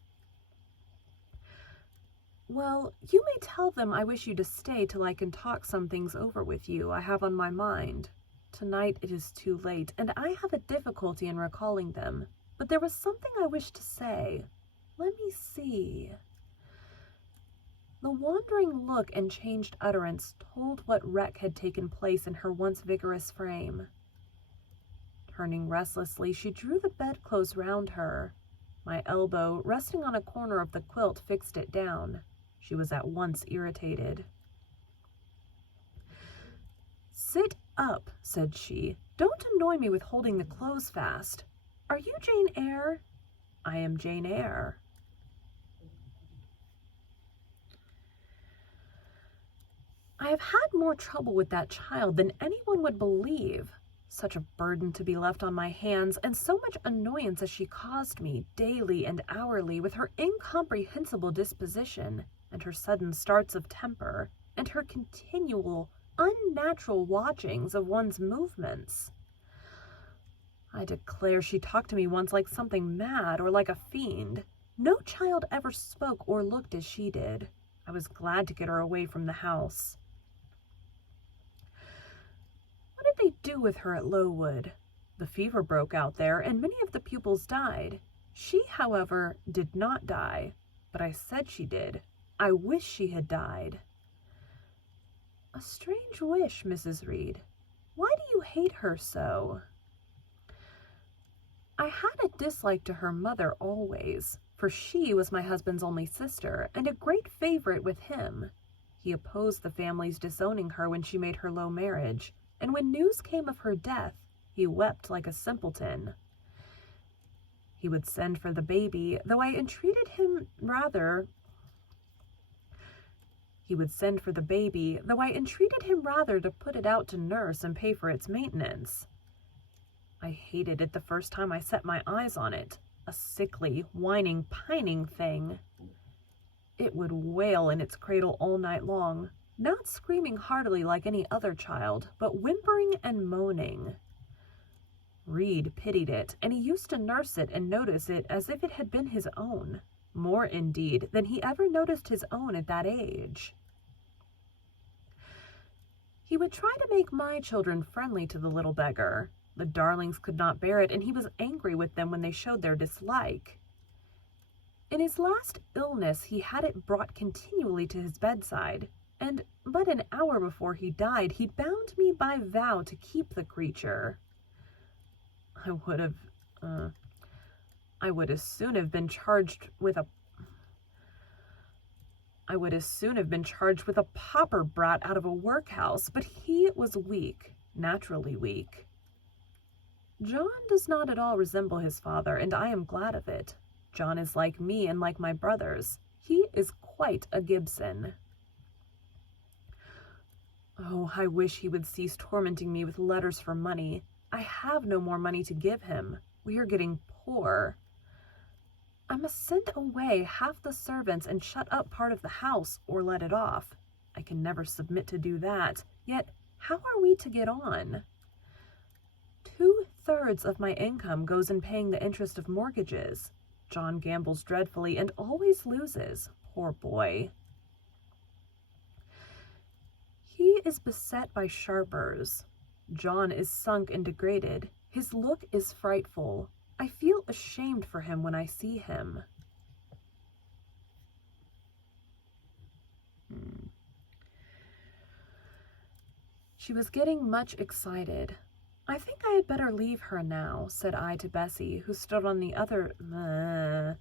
Well, you may tell them I wish you to stay till I can talk some things over with you I have on my mind. Tonight it is too late, and I have a difficulty in recalling them, but there was something I wished to say. Let me see. The wandering look and changed utterance told what wreck had taken place in her once vigorous frame. Turning restlessly, she drew the bedclothes round her. My elbow, resting on a corner of the quilt, fixed it down. She was at once irritated. Sit up, said she. Don't annoy me with holding the clothes fast. Are you Jane Eyre? I am Jane Eyre. I have had more trouble with that child than anyone would believe. Such a burden to be left on my hands, and so much annoyance as she caused me, daily and hourly, with her incomprehensible disposition, and her sudden starts of temper, and her continual, unnatural watchings of one's movements. I declare she talked to me once like something mad or like a fiend. No child ever spoke or looked as she did. I was glad to get her away from the house. What did they do with her at Lowood? The fever broke out there, and many of the pupils died. She, however, did not die, but I said she did. I wish she had died. A strange wish, Mrs. Reed. Why do you hate her so? I had a dislike to her mother always, for she was my husband's only sister, and a great favorite with him. He opposed the family's disowning her when she made her low marriage, and when news came of her death, he wept like a simpleton. He would send for the baby, though I entreated him rather to put it out to nurse and pay for its maintenance. I hated it the first time I set my eyes on it, a sickly, whining, pining thing. It would wail in its cradle all night long, not screaming heartily like any other child, but whimpering and moaning. Reed pitied it, and he used to nurse it and notice it as if it had been his own, more, indeed, than he ever noticed his own at that age. He would try to make my children friendly to the little beggar. The darlings could not bear it, and he was angry with them when they showed their dislike. In his last illness, he had it brought continually to his bedside, and but an hour before he died, he bound me by vow to keep the creature. I would as soon have been charged with a pauper brat out of a workhouse, but he was weak, naturally weak. John does not at all resemble his father, and I am glad of it. John is like me and like my brothers. He is quite a Gibson. Oh, I wish he would cease tormenting me with letters for money. I have no more money to give him. We are getting poor. I must send away half the servants and shut up part of the house, or let it off. I can never submit to do that. Yet, how are we to get on? 2/3 of my income goes in paying the interest of mortgages. John gambles dreadfully and always loses. Poor boy. He is beset by sharpers. John is sunk and degraded. His look is frightful. I feel ashamed for him when I see him. She was getting much excited. I think I had better leave her now, said I to Bessie, who stood on the other...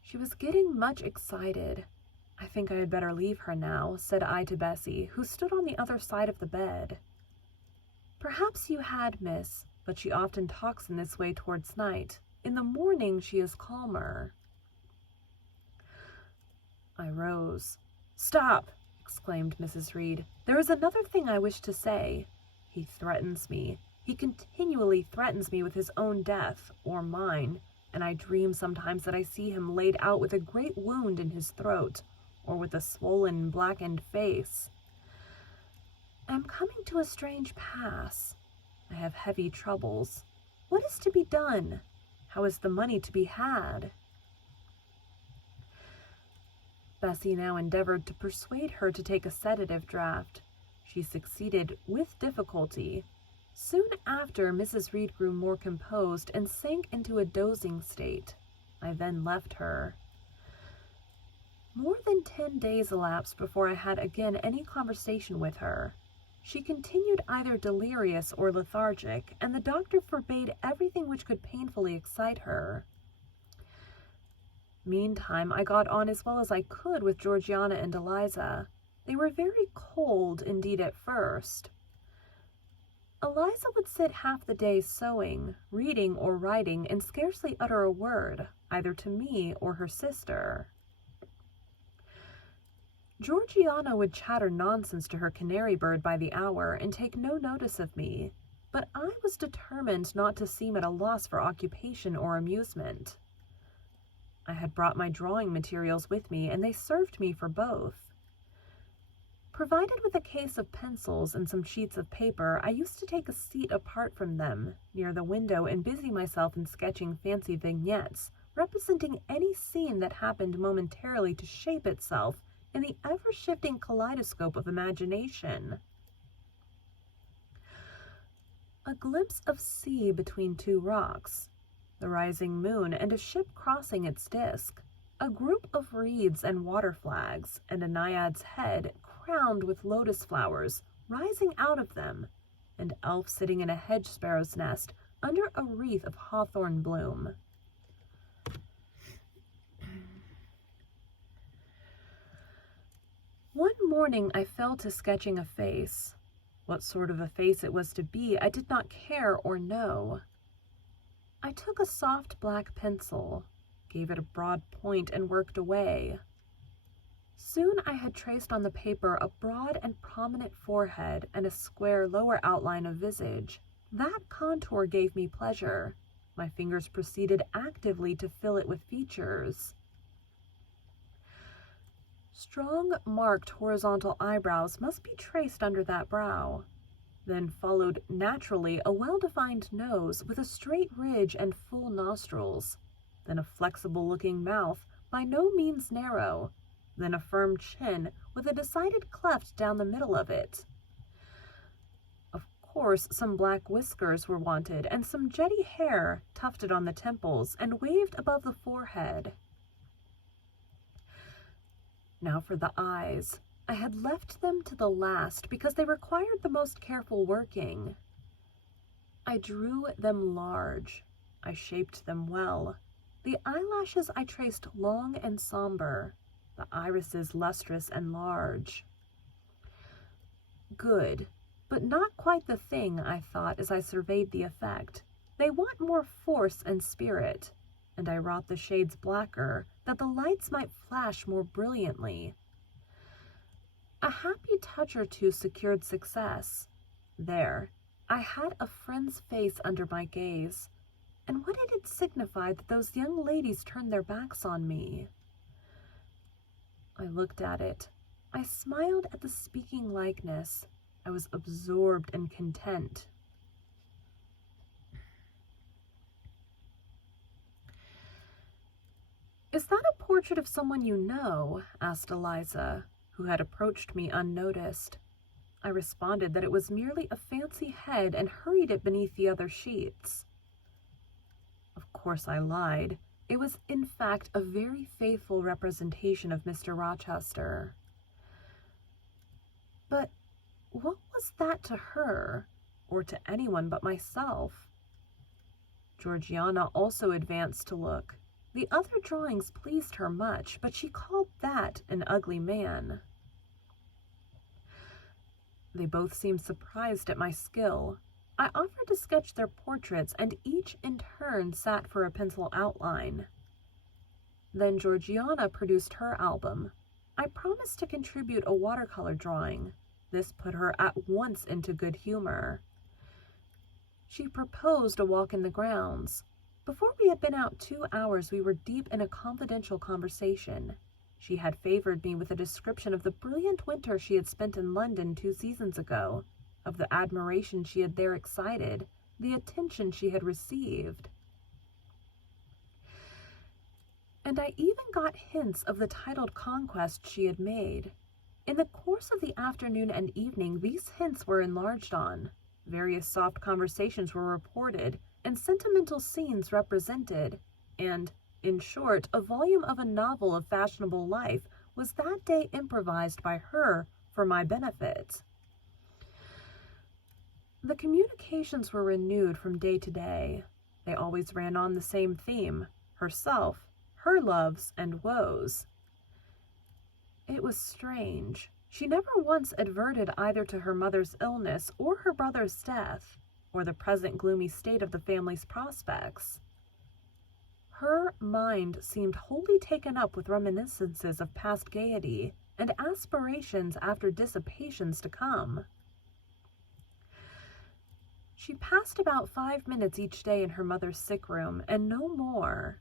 She was getting much excited. I think I had better leave her now, said I to Bessie, who stood on the other side of the bed. Perhaps you had, miss, but she often talks in this way towards night. In the morning she is calmer. I rose. Stop, exclaimed Mrs. Reed. There is another thing I wish to say. He threatens me. He continually threatens me with his own death, or mine, and I dream sometimes that I see him laid out with a great wound in his throat, or with a swollen, blackened face. I am coming to a strange pass. I have heavy troubles. What is to be done? How is the money to be had? Bessie now endeavored to persuade her to take a sedative draught. She succeeded with difficulty. Soon after, Mrs. Reed grew more composed and sank into a dozing state. I then left her. More than 10 days elapsed before I had again any conversation with her. She continued either delirious or lethargic, and the doctor forbade everything which could painfully excite her. Meantime, I got on as well as I could with Georgiana and Eliza. They were very cold indeed at first. Eliza would sit half the day sewing, reading, or writing, and scarcely utter a word, either to me or her sister. Georgiana would chatter nonsense to her canary bird by the hour and take no notice of me, but I was determined not to seem at a loss for occupation or amusement. I had brought my drawing materials with me, and they served me for both. Provided with a case of pencils and some sheets of paper, I used to take a seat apart from them, near the window, and busy myself in sketching fancy vignettes, representing any scene that happened momentarily to shape itself in the ever-shifting kaleidoscope of imagination. A glimpse of sea between two rocks, the rising moon and a ship crossing its disk, a group of reeds and water flags, and a naiad's head crowned with lotus flowers rising out of them, and elf sitting in a hedge sparrow's nest under a wreath of hawthorn bloom. One morning I fell to sketching a face. What sort of a face it was to be I did not care or know. I took a soft black pencil, gave it a broad point, and worked away. Soon I had traced on the paper a broad and prominent forehead and a square lower outline of visage. That contour gave me pleasure. My fingers proceeded actively to fill it with features. Strong, marked horizontal eyebrows must be traced under that brow. Then followed naturally a well-defined nose with a straight ridge and full nostrils, then a flexible-looking mouth, by no means narrow, then a firm chin with a decided cleft down the middle of it. Of course, some black whiskers were wanted, and some jetty hair tufted on the temples and waved above the forehead. Now for the eyes. I had left them to the last because they required the most careful working. I drew them large. I shaped them well. The eyelashes I traced long and somber, the irises lustrous and large. Good. But not quite the thing, I thought as I surveyed the effect. They want more force and spirit, and I wrought the shades blacker that the lights might flash more brilliantly. A happy touch or two secured success. There, I had a friend's face under my gaze, and what did it signify that those young ladies turned their backs on me? I looked at it. I smiled at the speaking likeness. I was absorbed and content. "Is that a portrait of someone you know?" asked Eliza, who had approached me unnoticed. I responded that it was merely a fancy head and hurried it beneath the other sheets. Of course I lied. It was in fact a very faithful representation of Mr. Rochester. But what was that to her, or to anyone but myself? Georgiana also advanced to look. The other drawings pleased her much, but she called that an ugly man. They both seemed surprised at my skill. I offered to sketch their portraits, and each in turn sat for a pencil outline. Then Georgiana produced her album. I promised to contribute a watercolor drawing. This put her at once into good humor. She proposed a walk in the grounds. Before we had been out 2 hours, we were deep in a confidential conversation. She had favored me with a description of the brilliant winter she had spent in London 2 seasons ago, of the admiration she had there excited, the attention she had received. And I even got hints of the titled conquest she had made. In the course of the afternoon and evening, these hints were enlarged on. Various soft conversations were reported, and sentimental scenes represented, and, in short, a volume of a novel of fashionable life was that day improvised by her for my benefit. The communications were renewed from day to day. They always ran on the same theme: herself, her loves and woes. It was strange. She never once adverted either to her mother's illness or her brother's death, or the present gloomy state of the family's prospects. Her mind seemed wholly taken up with reminiscences of past gaiety and aspirations after dissipations to come. She passed about 5 minutes each day in her mother's sick room, and no more.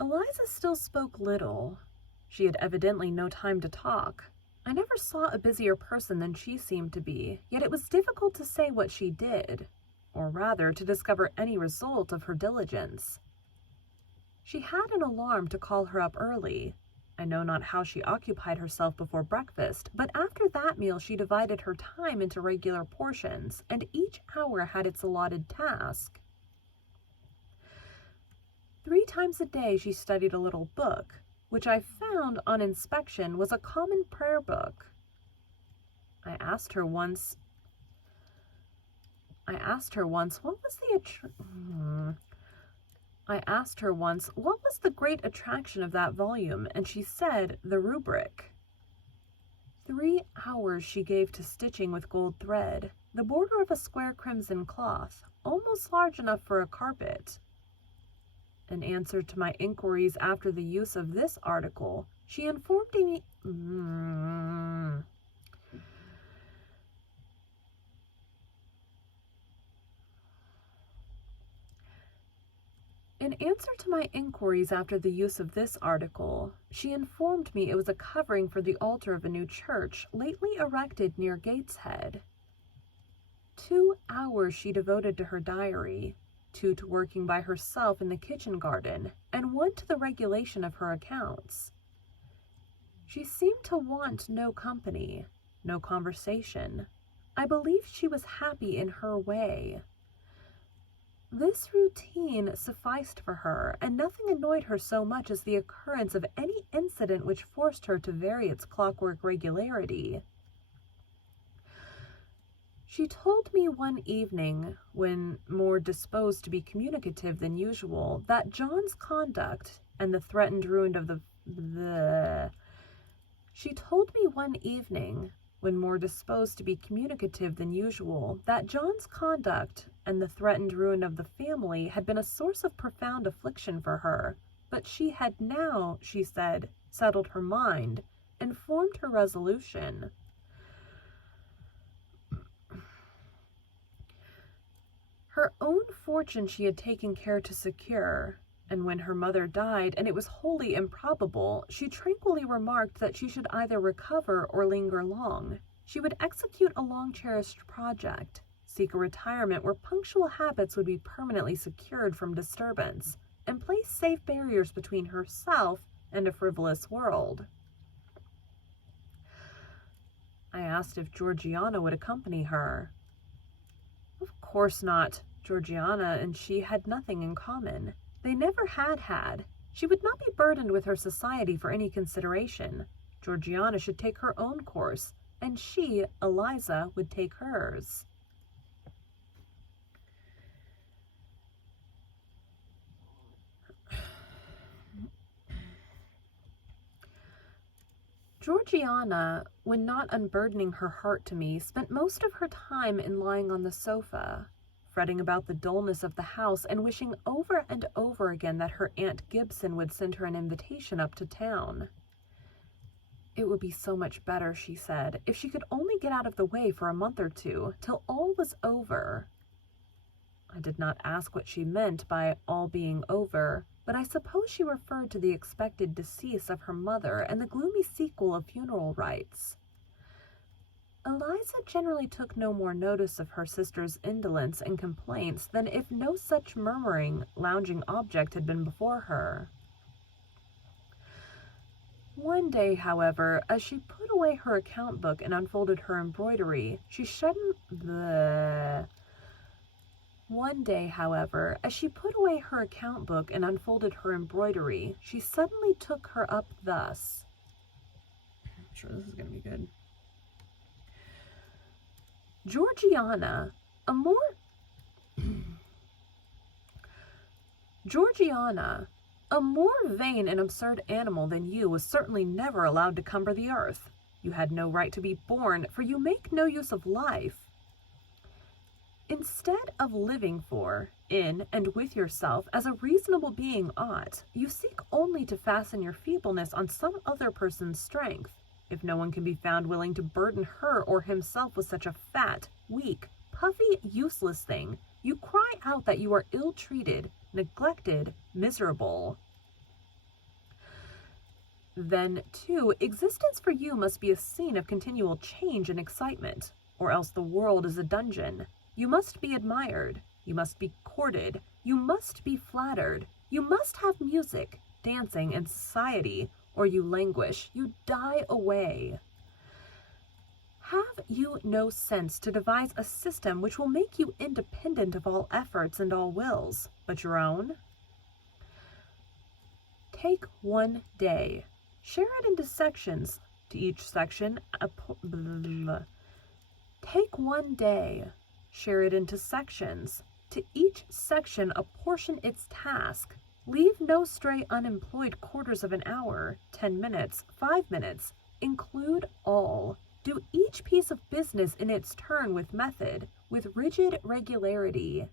Eliza still spoke little. She had evidently no time to talk. I never saw a busier person than she seemed to be, yet it was difficult to say what she did, or rather to discover any result of her diligence. She had an alarm to call her up early. I know not how she occupied herself before breakfast, but after that meal she divided her time into regular portions, and each hour had its allotted task. 3 times a day she studied a little book, which I found on inspection was a common prayer book. I asked her once what was the great attraction of that volume, and she said the rubric. 3 hours she gave to stitching with gold thread, the border of a square crimson cloth, almost large enough for a carpet. In answer to my inquiries after the use of this article, she informed me it was a covering for the altar of a new church lately erected near Gateshead. 2 hours she devoted to her diary, 2 to working by herself in the kitchen garden, and 1 to the regulation of her accounts. She seemed to want no company, no conversation. I believe she was happy in her way. This routine sufficed for her, and nothing annoyed her so much as the occurrence of any incident which forced her to vary its clockwork regularity. She told me one evening, when more disposed to be communicative than usual, that John's conduct and the threatened ruin of the Bleh. She told me one evening, when more disposed to be communicative than usual, that John's conduct and the threatened ruin of the family had been a source of profound affliction for her, but she had now, she said, settled her mind and formed her resolution. Her own fortune she had taken care to secure, and when her mother died, and it was wholly improbable, she tranquilly remarked that she should either recover or linger long. She would execute a long-cherished project, seek a retirement where punctual habits would be permanently secured from disturbance, and place safe barriers between herself and a frivolous world. I asked if Georgiana would accompany her. Of course not. Georgiana and she had nothing in common. They never had had. She would not be burdened with her society for any consideration. Georgiana should take her own course, and she, Eliza, would take hers. Georgiana, when not unburdening her heart to me, spent most of her time in lying on the sofa, fretting about the dullness of the house and wishing over and over again that her Aunt Gibson would send her an invitation up to town. It would be so much better, she said, if she could only get out of the way for a month or two, till all was over. I did not ask what she meant by all being over, but I suppose she referred to the expected decease of her mother and the gloomy sequel of funeral rites. Eliza generally took no more notice of her sister's indolence and complaints than if no such murmuring, lounging object had been before her. One day, however, as she put away her account book and unfolded her embroidery, she suddenly took her up thus. I'm sure this is going to be good. Georgiana, a more vain and absurd animal than you was certainly never allowed to cumber the earth. You had no right to be born, for you make no use of life. Instead of living for, in, and with yourself as a reasonable being ought, you seek only to fasten your feebleness on some other person's strength. If no one can be found willing to burden her or himself with such a fat, weak, puffy, useless thing, you cry out that you are ill-treated, neglected, miserable. Then, too, existence for you must be a scene of continual change and excitement, or else the world is a dungeon. You must be admired, you must be courted, you must be flattered, you must have music, dancing, and society, or you languish, you die away. Have you no sense to devise a system which will make you independent of all efforts and all wills, but your own? Take one day, share it into sections, to each section Take one day, share it into sections, to each section apportion its task. Leave no stray unemployed quarters of an hour, 10 minutes, 5 minutes. Include all. Do each piece of business in its turn with method, with rigid regularity.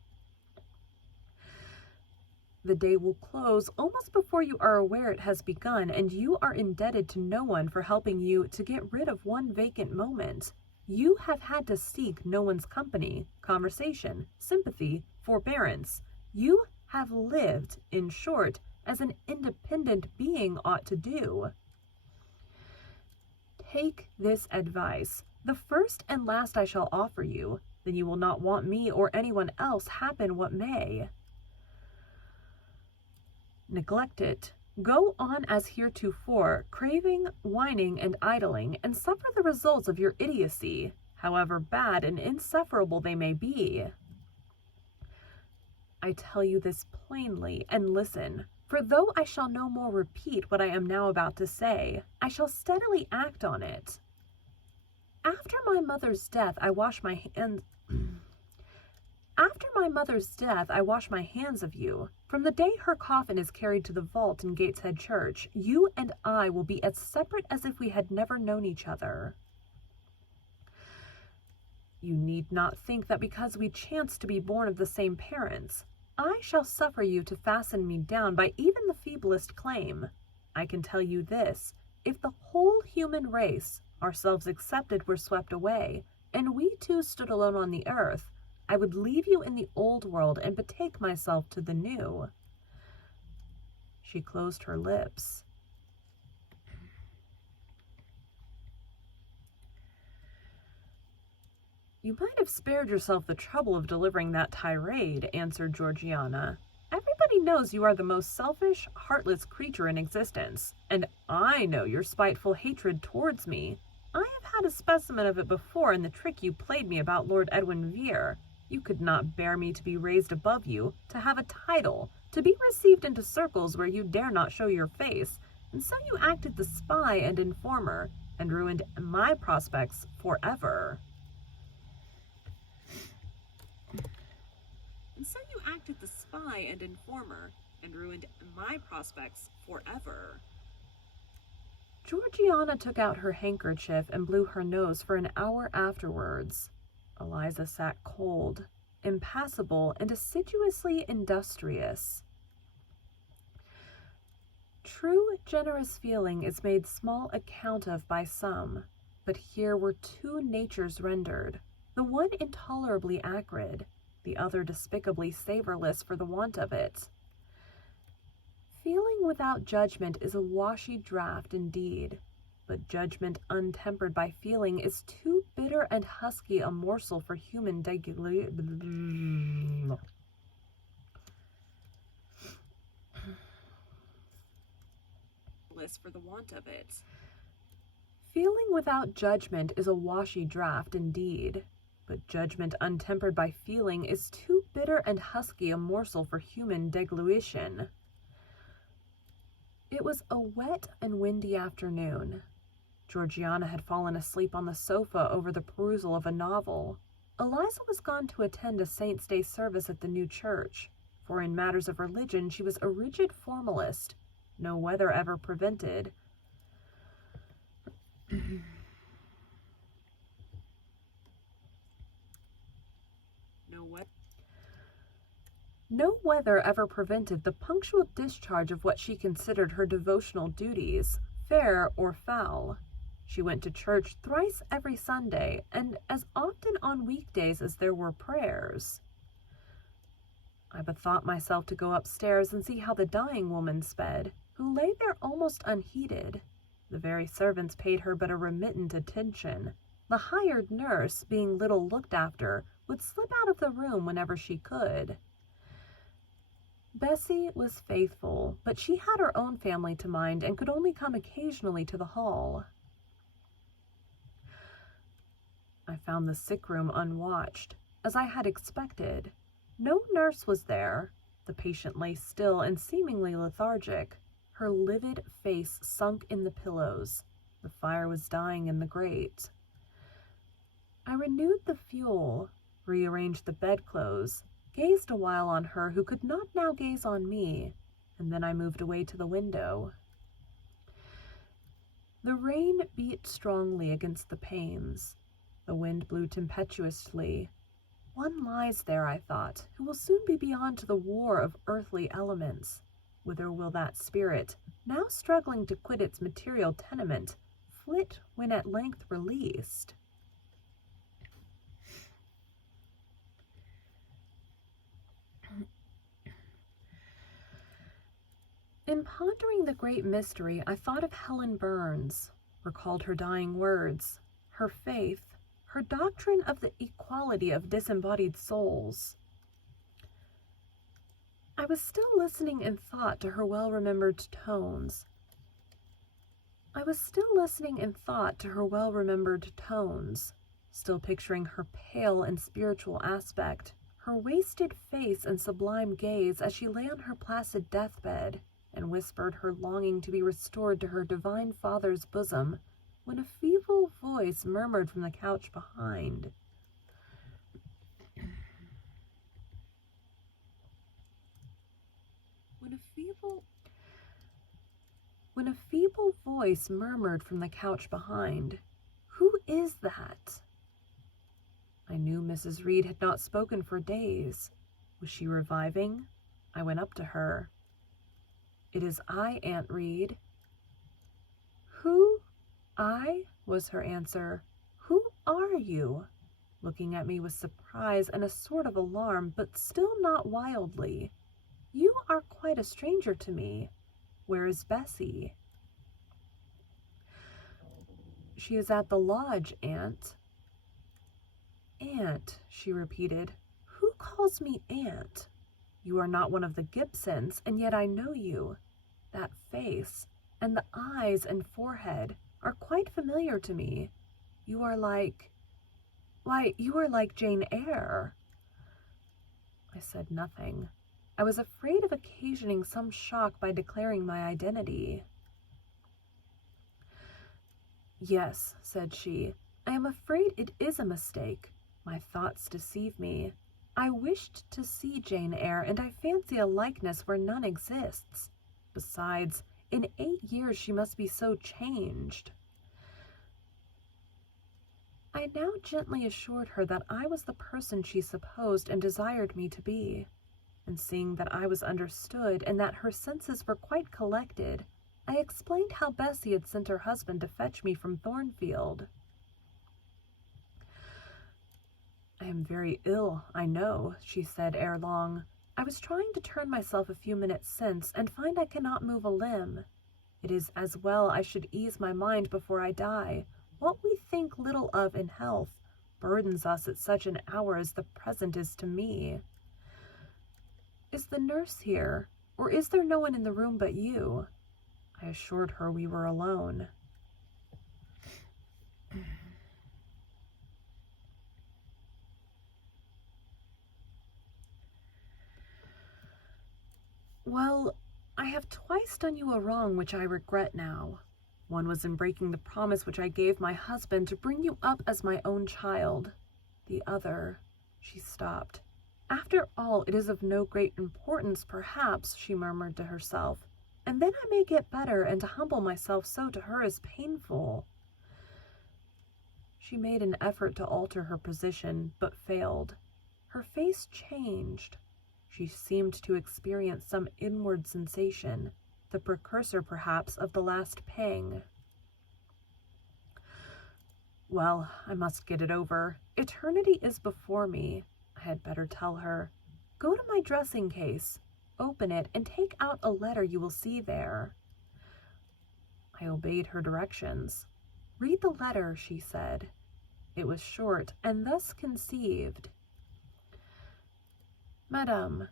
The day will close almost before you are aware it has begun, and you are indebted to no one for helping you to get rid of one vacant moment. You have had to seek no one's company, conversation, sympathy, forbearance. You have lived, in short, as an independent being ought to do. Take this advice, the first and last I shall offer you, then you will not want me or anyone else, happen what may. Neglect it. Go on as heretofore, craving, whining, and idling, and suffer the results of your idiocy, however bad and insufferable they may be. I tell you this plainly, and listen, for though I shall no more repeat what I am now about to say, I shall steadily act on it. After my mother's death, I washed my hands my mother's death, I wash my hands of you. From the day her coffin is carried to the vault in Gateshead Church, you and I will be as separate as if we had never known each other. You need not think that because we chance to be born of the same parents, I shall suffer you to fasten me down by even the feeblest claim. I can tell you this, if the whole human race, ourselves excepted, were swept away, and we two stood alone on the earth, I would leave you in the old world and betake myself to the new. She closed her lips. You might have spared yourself the trouble of delivering that tirade, answered Georgiana. Everybody knows you are the most selfish, heartless creature in existence, and I know your spiteful hatred towards me. I have had a specimen of it before in the trick you played me about Lord Edwin Vere. You could not bear me to be raised above you, to have a title, to be received into circles where you dare not show your face, and so you acted the spy and informer, and ruined my prospects forever. And so you acted the spy and informer, and ruined my prospects forever. Georgiana took out her handkerchief and blew her nose for an hour afterwards. Eliza sat cold, impassible, and assiduously industrious. True generous feeling is made small account of by some, but here were two natures rendered, the one intolerably acrid, the other despicably savorless for the want of it. Feeling without judgment is a washy draught indeed, but judgment untempered by feeling is too bitter and husky a morsel for human for the want of it. Feeling without judgment is a washy draught indeed, but judgment untempered by feeling is too bitter and husky a morsel for human deglution. It was a wet and windy afternoon. Georgiana had fallen asleep on the sofa over the perusal of a novel. Eliza was gone to attend a Saint's Day service at the new church, for in matters of religion she was a rigid formalist, no weather ever prevented. No weather ever prevented the punctual discharge of what she considered her devotional duties, fair or foul. She went to church thrice every Sunday, and as often on weekdays as there were prayers. I bethought myself to go upstairs and see how the dying woman sped, who lay there almost unheeded. The very servants paid her but a remittent attention. The hired nurse, being little looked after, would slip out of the room whenever she could. Bessie was faithful, but she had her own family to mind and could only come occasionally to the hall. I found the sick room unwatched, as I had expected. No nurse was there. The patient lay still and seemingly lethargic, her livid face sunk in the pillows. The fire was dying in the grate. I renewed the fuel, rearranged the bedclothes, gazed a while on her who could not now gaze on me, and then I moved away to the window. The rain beat strongly against the panes. The wind blew tempestuously. One lies there, I thought, who will soon be beyond the war of earthly elements. Whither will that spirit, now struggling to quit its material tenement, flit when at length released? In pondering the great mystery, I thought of Helen Burns, recalled her dying words, her faith, her doctrine of the equality of disembodied souls. I was still listening in thought to her well-remembered tones. Still picturing her pale and spiritual aspect, her wasted face and sublime gaze as she lay on her placid deathbed, and whispered her longing to be restored to her divine Father's bosom, when a feeble voice murmured from the couch behind. when a feeble voice murmured from the couch behind, "Who is that?" I knew Mrs. Reed had not spoken for days. Was she reviving? I went up to her. "It is I, Aunt Reed." "Who? I?" was her answer. "Who are you?" Looking at me with surprise and a sort of alarm, but still not wildly. "You are quite a stranger to me. Where is Bessie?" "She is at the lodge, Aunt." "Aunt," she repeated. "Who calls me Aunt? You are not one of the Gibsons, and yet I know you. That face, and the eyes and forehead, are quite familiar to me. You are like... Why, you are like Jane Eyre." I said nothing. I was afraid of occasioning some shock by declaring my identity. "Yes," said she, "I am afraid it is a mistake. My thoughts deceive me. I wished to see Jane Eyre, and I fancy a likeness where none exists. Besides, in 8 years she must be so changed." I now gently assured her that I was the person she supposed and desired me to be, and seeing that I was understood and that her senses were quite collected, I explained how Bessie had sent her husband to fetch me from Thornfield. "I am very ill, I know," she said ere long. "I was trying to turn myself a few minutes since, and find I cannot move a limb. It is as well I should ease my mind before I die. What we think little of in health burdens us at such an hour as the present is to me. Is the nurse here, or is there no one in the room but you?" I assured her we were alone. "Well, I have twice done you a wrong which I regret now. One was in breaking the promise which I gave my husband to bring you up as my own child. The other—" She stopped. "After all, it is of no great importance, perhaps," she murmured to herself. "And then I may get better, and to humble myself so to her is painful." She made an effort to alter her position, but failed. Her face changed. She seemed to experience some inward sensation, the precursor, perhaps, of the last pang. "Well, I must get it over. Eternity is before me," I had better tell her. "Go to my dressing case, open it, and take out a letter you will see there." I obeyed her directions. "Read the letter," she said. It was short, and thus conceived. "Madame,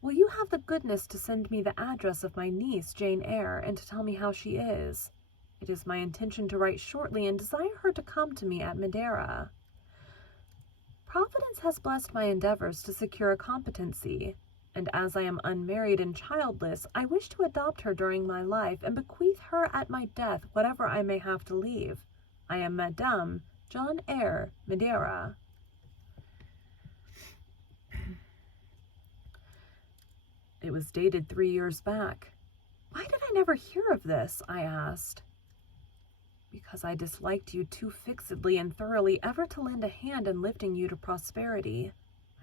will you have the goodness to send me the address of my niece, Jane Eyre, and to tell me how she is? It is my intention to write shortly and desire her to come to me at Madeira. Providence has blessed my endeavors to secure a competency, and as I am unmarried and childless, I wish to adopt her during my life and bequeath her at my death whatever I may have to leave. I am Madame John Eyre, Madeira." It was dated 3 years back. "Why did I never hear of this?" I asked. "Because I disliked you too fixedly and thoroughly ever to lend a hand in lifting you to prosperity.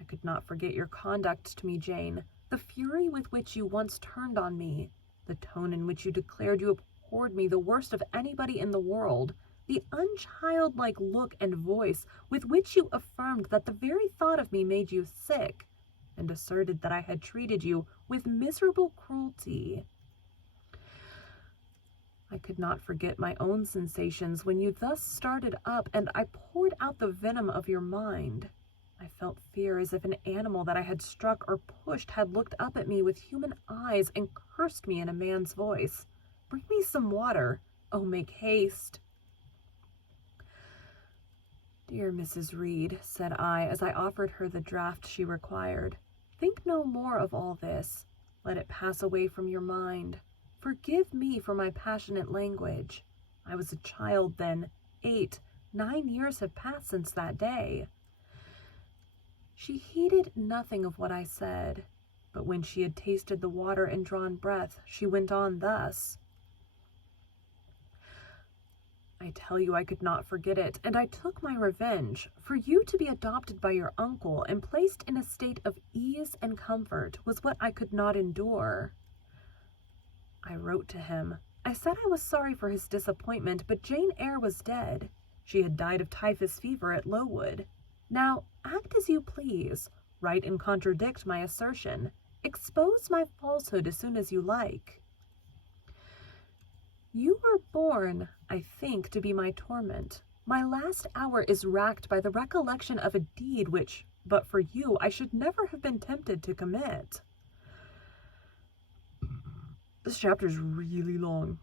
I could not forget your conduct to me, Jane, the fury with which you once turned on me, the tone in which you declared you abhorred me the worst of anybody in the world, the unchildlike look and voice with which you affirmed that the very thought of me made you sick, and asserted that I had treated you with miserable cruelty. I could not forget my own sensations when you thus started up, and I poured out the venom of your mind. I felt fear as if an animal that I had struck or pushed had looked up at me with human eyes and cursed me in a man's voice. Bring me some water. Oh, make haste." "Dear Mrs. Reed," said I, as I offered her the draught she required, "think no more of all this. Let it pass away from your mind. Forgive me for my passionate language. I was a child then. 8, 9 years have passed since that day." She heeded nothing of what I said. But when she had tasted the water and drawn breath, she went on thus. I tell you I could not forget it, and I took my revenge. For you to be adopted by your uncle and placed in a state of ease and comfort was what I could not endure. I wrote to him. I said I was sorry for his disappointment, but Jane Eyre was dead. She had died of typhus fever at Lowood. Now, act as you please. Write and contradict my assertion. Expose my falsehood as soon as you like. You were born, I think, to be my torment. My last hour is racked by the recollection of a deed which, but for you, I should never have been tempted to commit. This chapter is really long.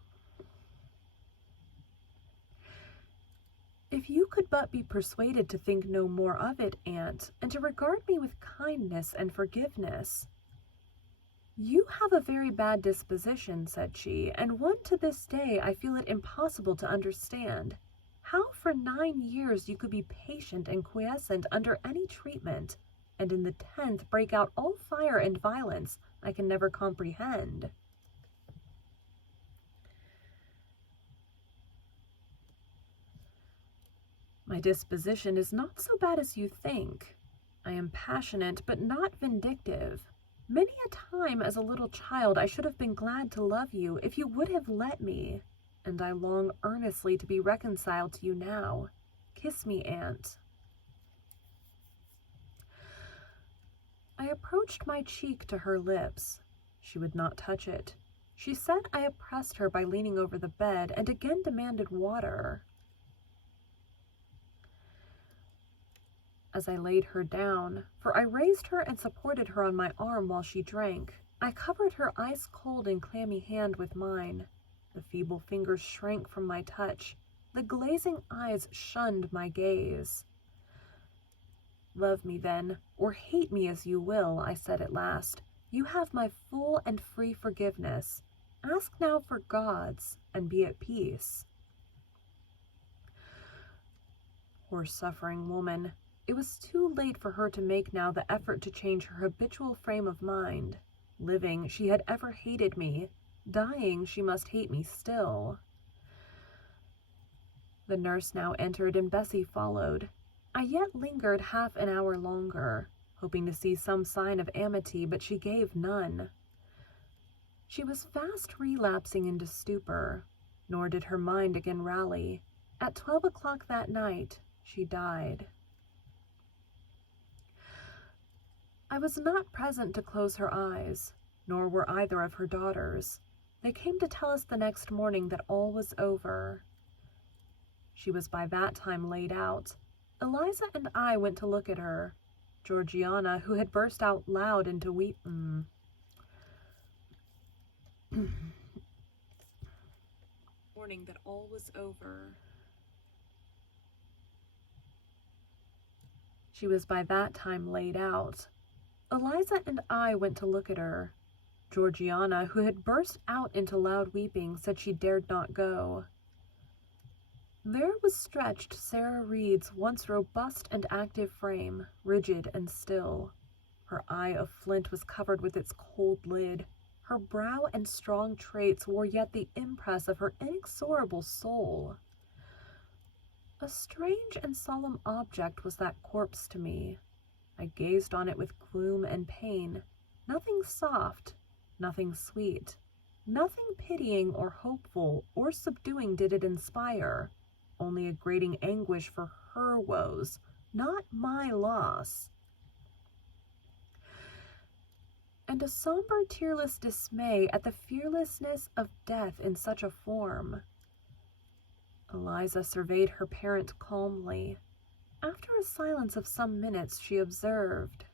If you could but be persuaded to think no more of it, aunt, and to regard me with kindness and forgiveness. You have a very bad disposition, said she, and one to this day I feel it impossible to understand. How for 9 years you could be patient and quiescent under any treatment, and in the 10th break out all fire and violence, I can never comprehend. My disposition is not so bad as you think. I am passionate, but not vindictive. Many a time as a little child I should have been glad to love you if you would have let me, and I long earnestly to be reconciled to you now. Kiss me, aunt. I approached my cheek to her lips. She would not touch it. She said I oppressed her by leaning over the bed, and again demanded water. As I laid her down, for I raised her and supported her on my arm while she drank, I covered her ice-cold and clammy hand with mine. The feeble fingers shrank from my touch. The glazing eyes shunned my gaze. Love me then, or hate me as you will, I said at last. You have my full and free forgiveness. Ask now for God's, and be at peace. Poor suffering woman. It was too late for her to make now the effort to change her habitual frame of mind. Living, she had ever hated me. Dying, she must hate me still. The nurse now entered, and Bessie followed. I yet lingered half an hour longer, hoping to see some sign of amity, but she gave none. She was fast relapsing into stupor, nor did her mind again rally. At 12 o'clock that night, she died. I was not present to close her eyes, nor were either of her daughters. They came to tell us the next morning that all was over. She was by that time laid out. Eliza and I went to look at her. Georgiana, who had burst out loud into weeping. Morning that all was over. She was by that time laid out. Eliza and I went to look at her. Georgiana, who had burst out into loud weeping, said she dared not go. There was stretched Sarah Reed's once robust and active frame, rigid and still. Her eye of flint was covered with its cold lid. Her brow and strong traits wore yet the impress of her inexorable soul. A strange and solemn object was that corpse to me. I gazed on it with gloom and pain. Nothing soft, nothing sweet, nothing pitying or hopeful or subduing did it inspire, only a grating anguish for her woes, not my loss. And a somber, tearless dismay at the fearlessness of death in such a form. Eliza surveyed her parent calmly. After a silence of some minutes, she observed,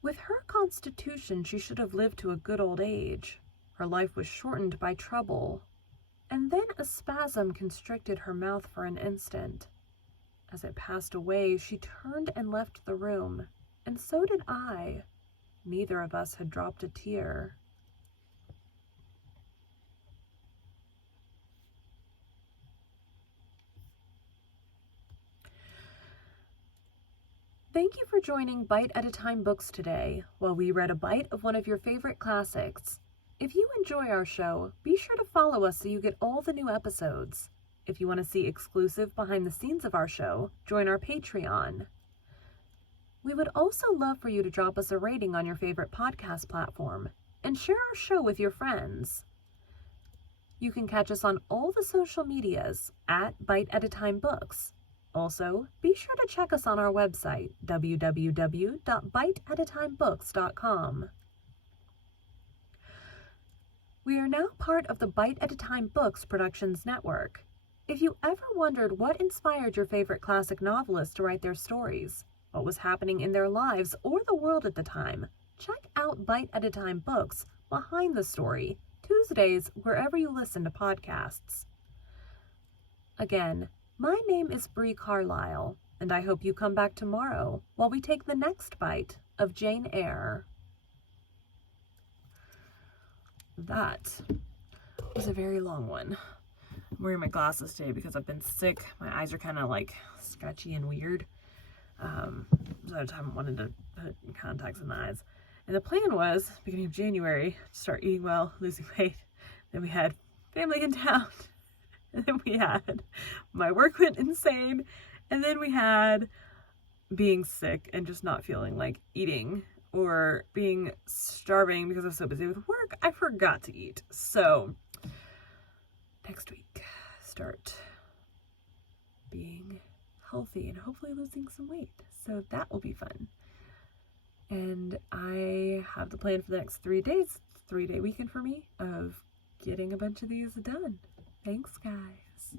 "With her constitution, she should have lived to a good old age. Her life was shortened by trouble." And then a spasm constricted her mouth for an instant. As it passed away, she turned and left the room, and so did I. Neither of us had dropped a tear. Thank you for joining Bite at a Time Books today, while we read a bite of one of your favorite classics. If you enjoy our show, be sure to follow us so you get all the new episodes. If you want to see exclusive behind the scenes of our show, join our Patreon. We would also love for you to drop us a rating on your favorite podcast platform and share our show with your friends. You can catch us on all the social medias at Bite at a Time Books. Also, be sure to check us on our website, www.biteatatimebooks.com. We are now part of the Bite at a Time Books Productions Network. If you ever wondered what inspired your favorite classic novelists to write their stories, what was happening in their lives or the world at the time, check out Bite at a Time Books Behind the Story, Tuesdays wherever you listen to podcasts. Again, my name is Bree Carlisle, and I hope you come back tomorrow while we take the next bite of Jane Eyre. That was a very long one. I'm wearing my glasses today because I've been sick. My eyes are kind of like sketchy and weird. So I haven't wanted to put contacts in the eyes. And the plan was, beginning of January, to start eating well, losing weight. Then we had family in town. And then we had my work went insane. And then we had being sick and just not feeling like eating or being starving because I was so busy with work. I forgot to eat. So next week, start being healthy and hopefully losing some weight. So that will be fun. And I have the plan for the next 3 days, 3-day weekend for me of getting a bunch of these done. Thanks, guys.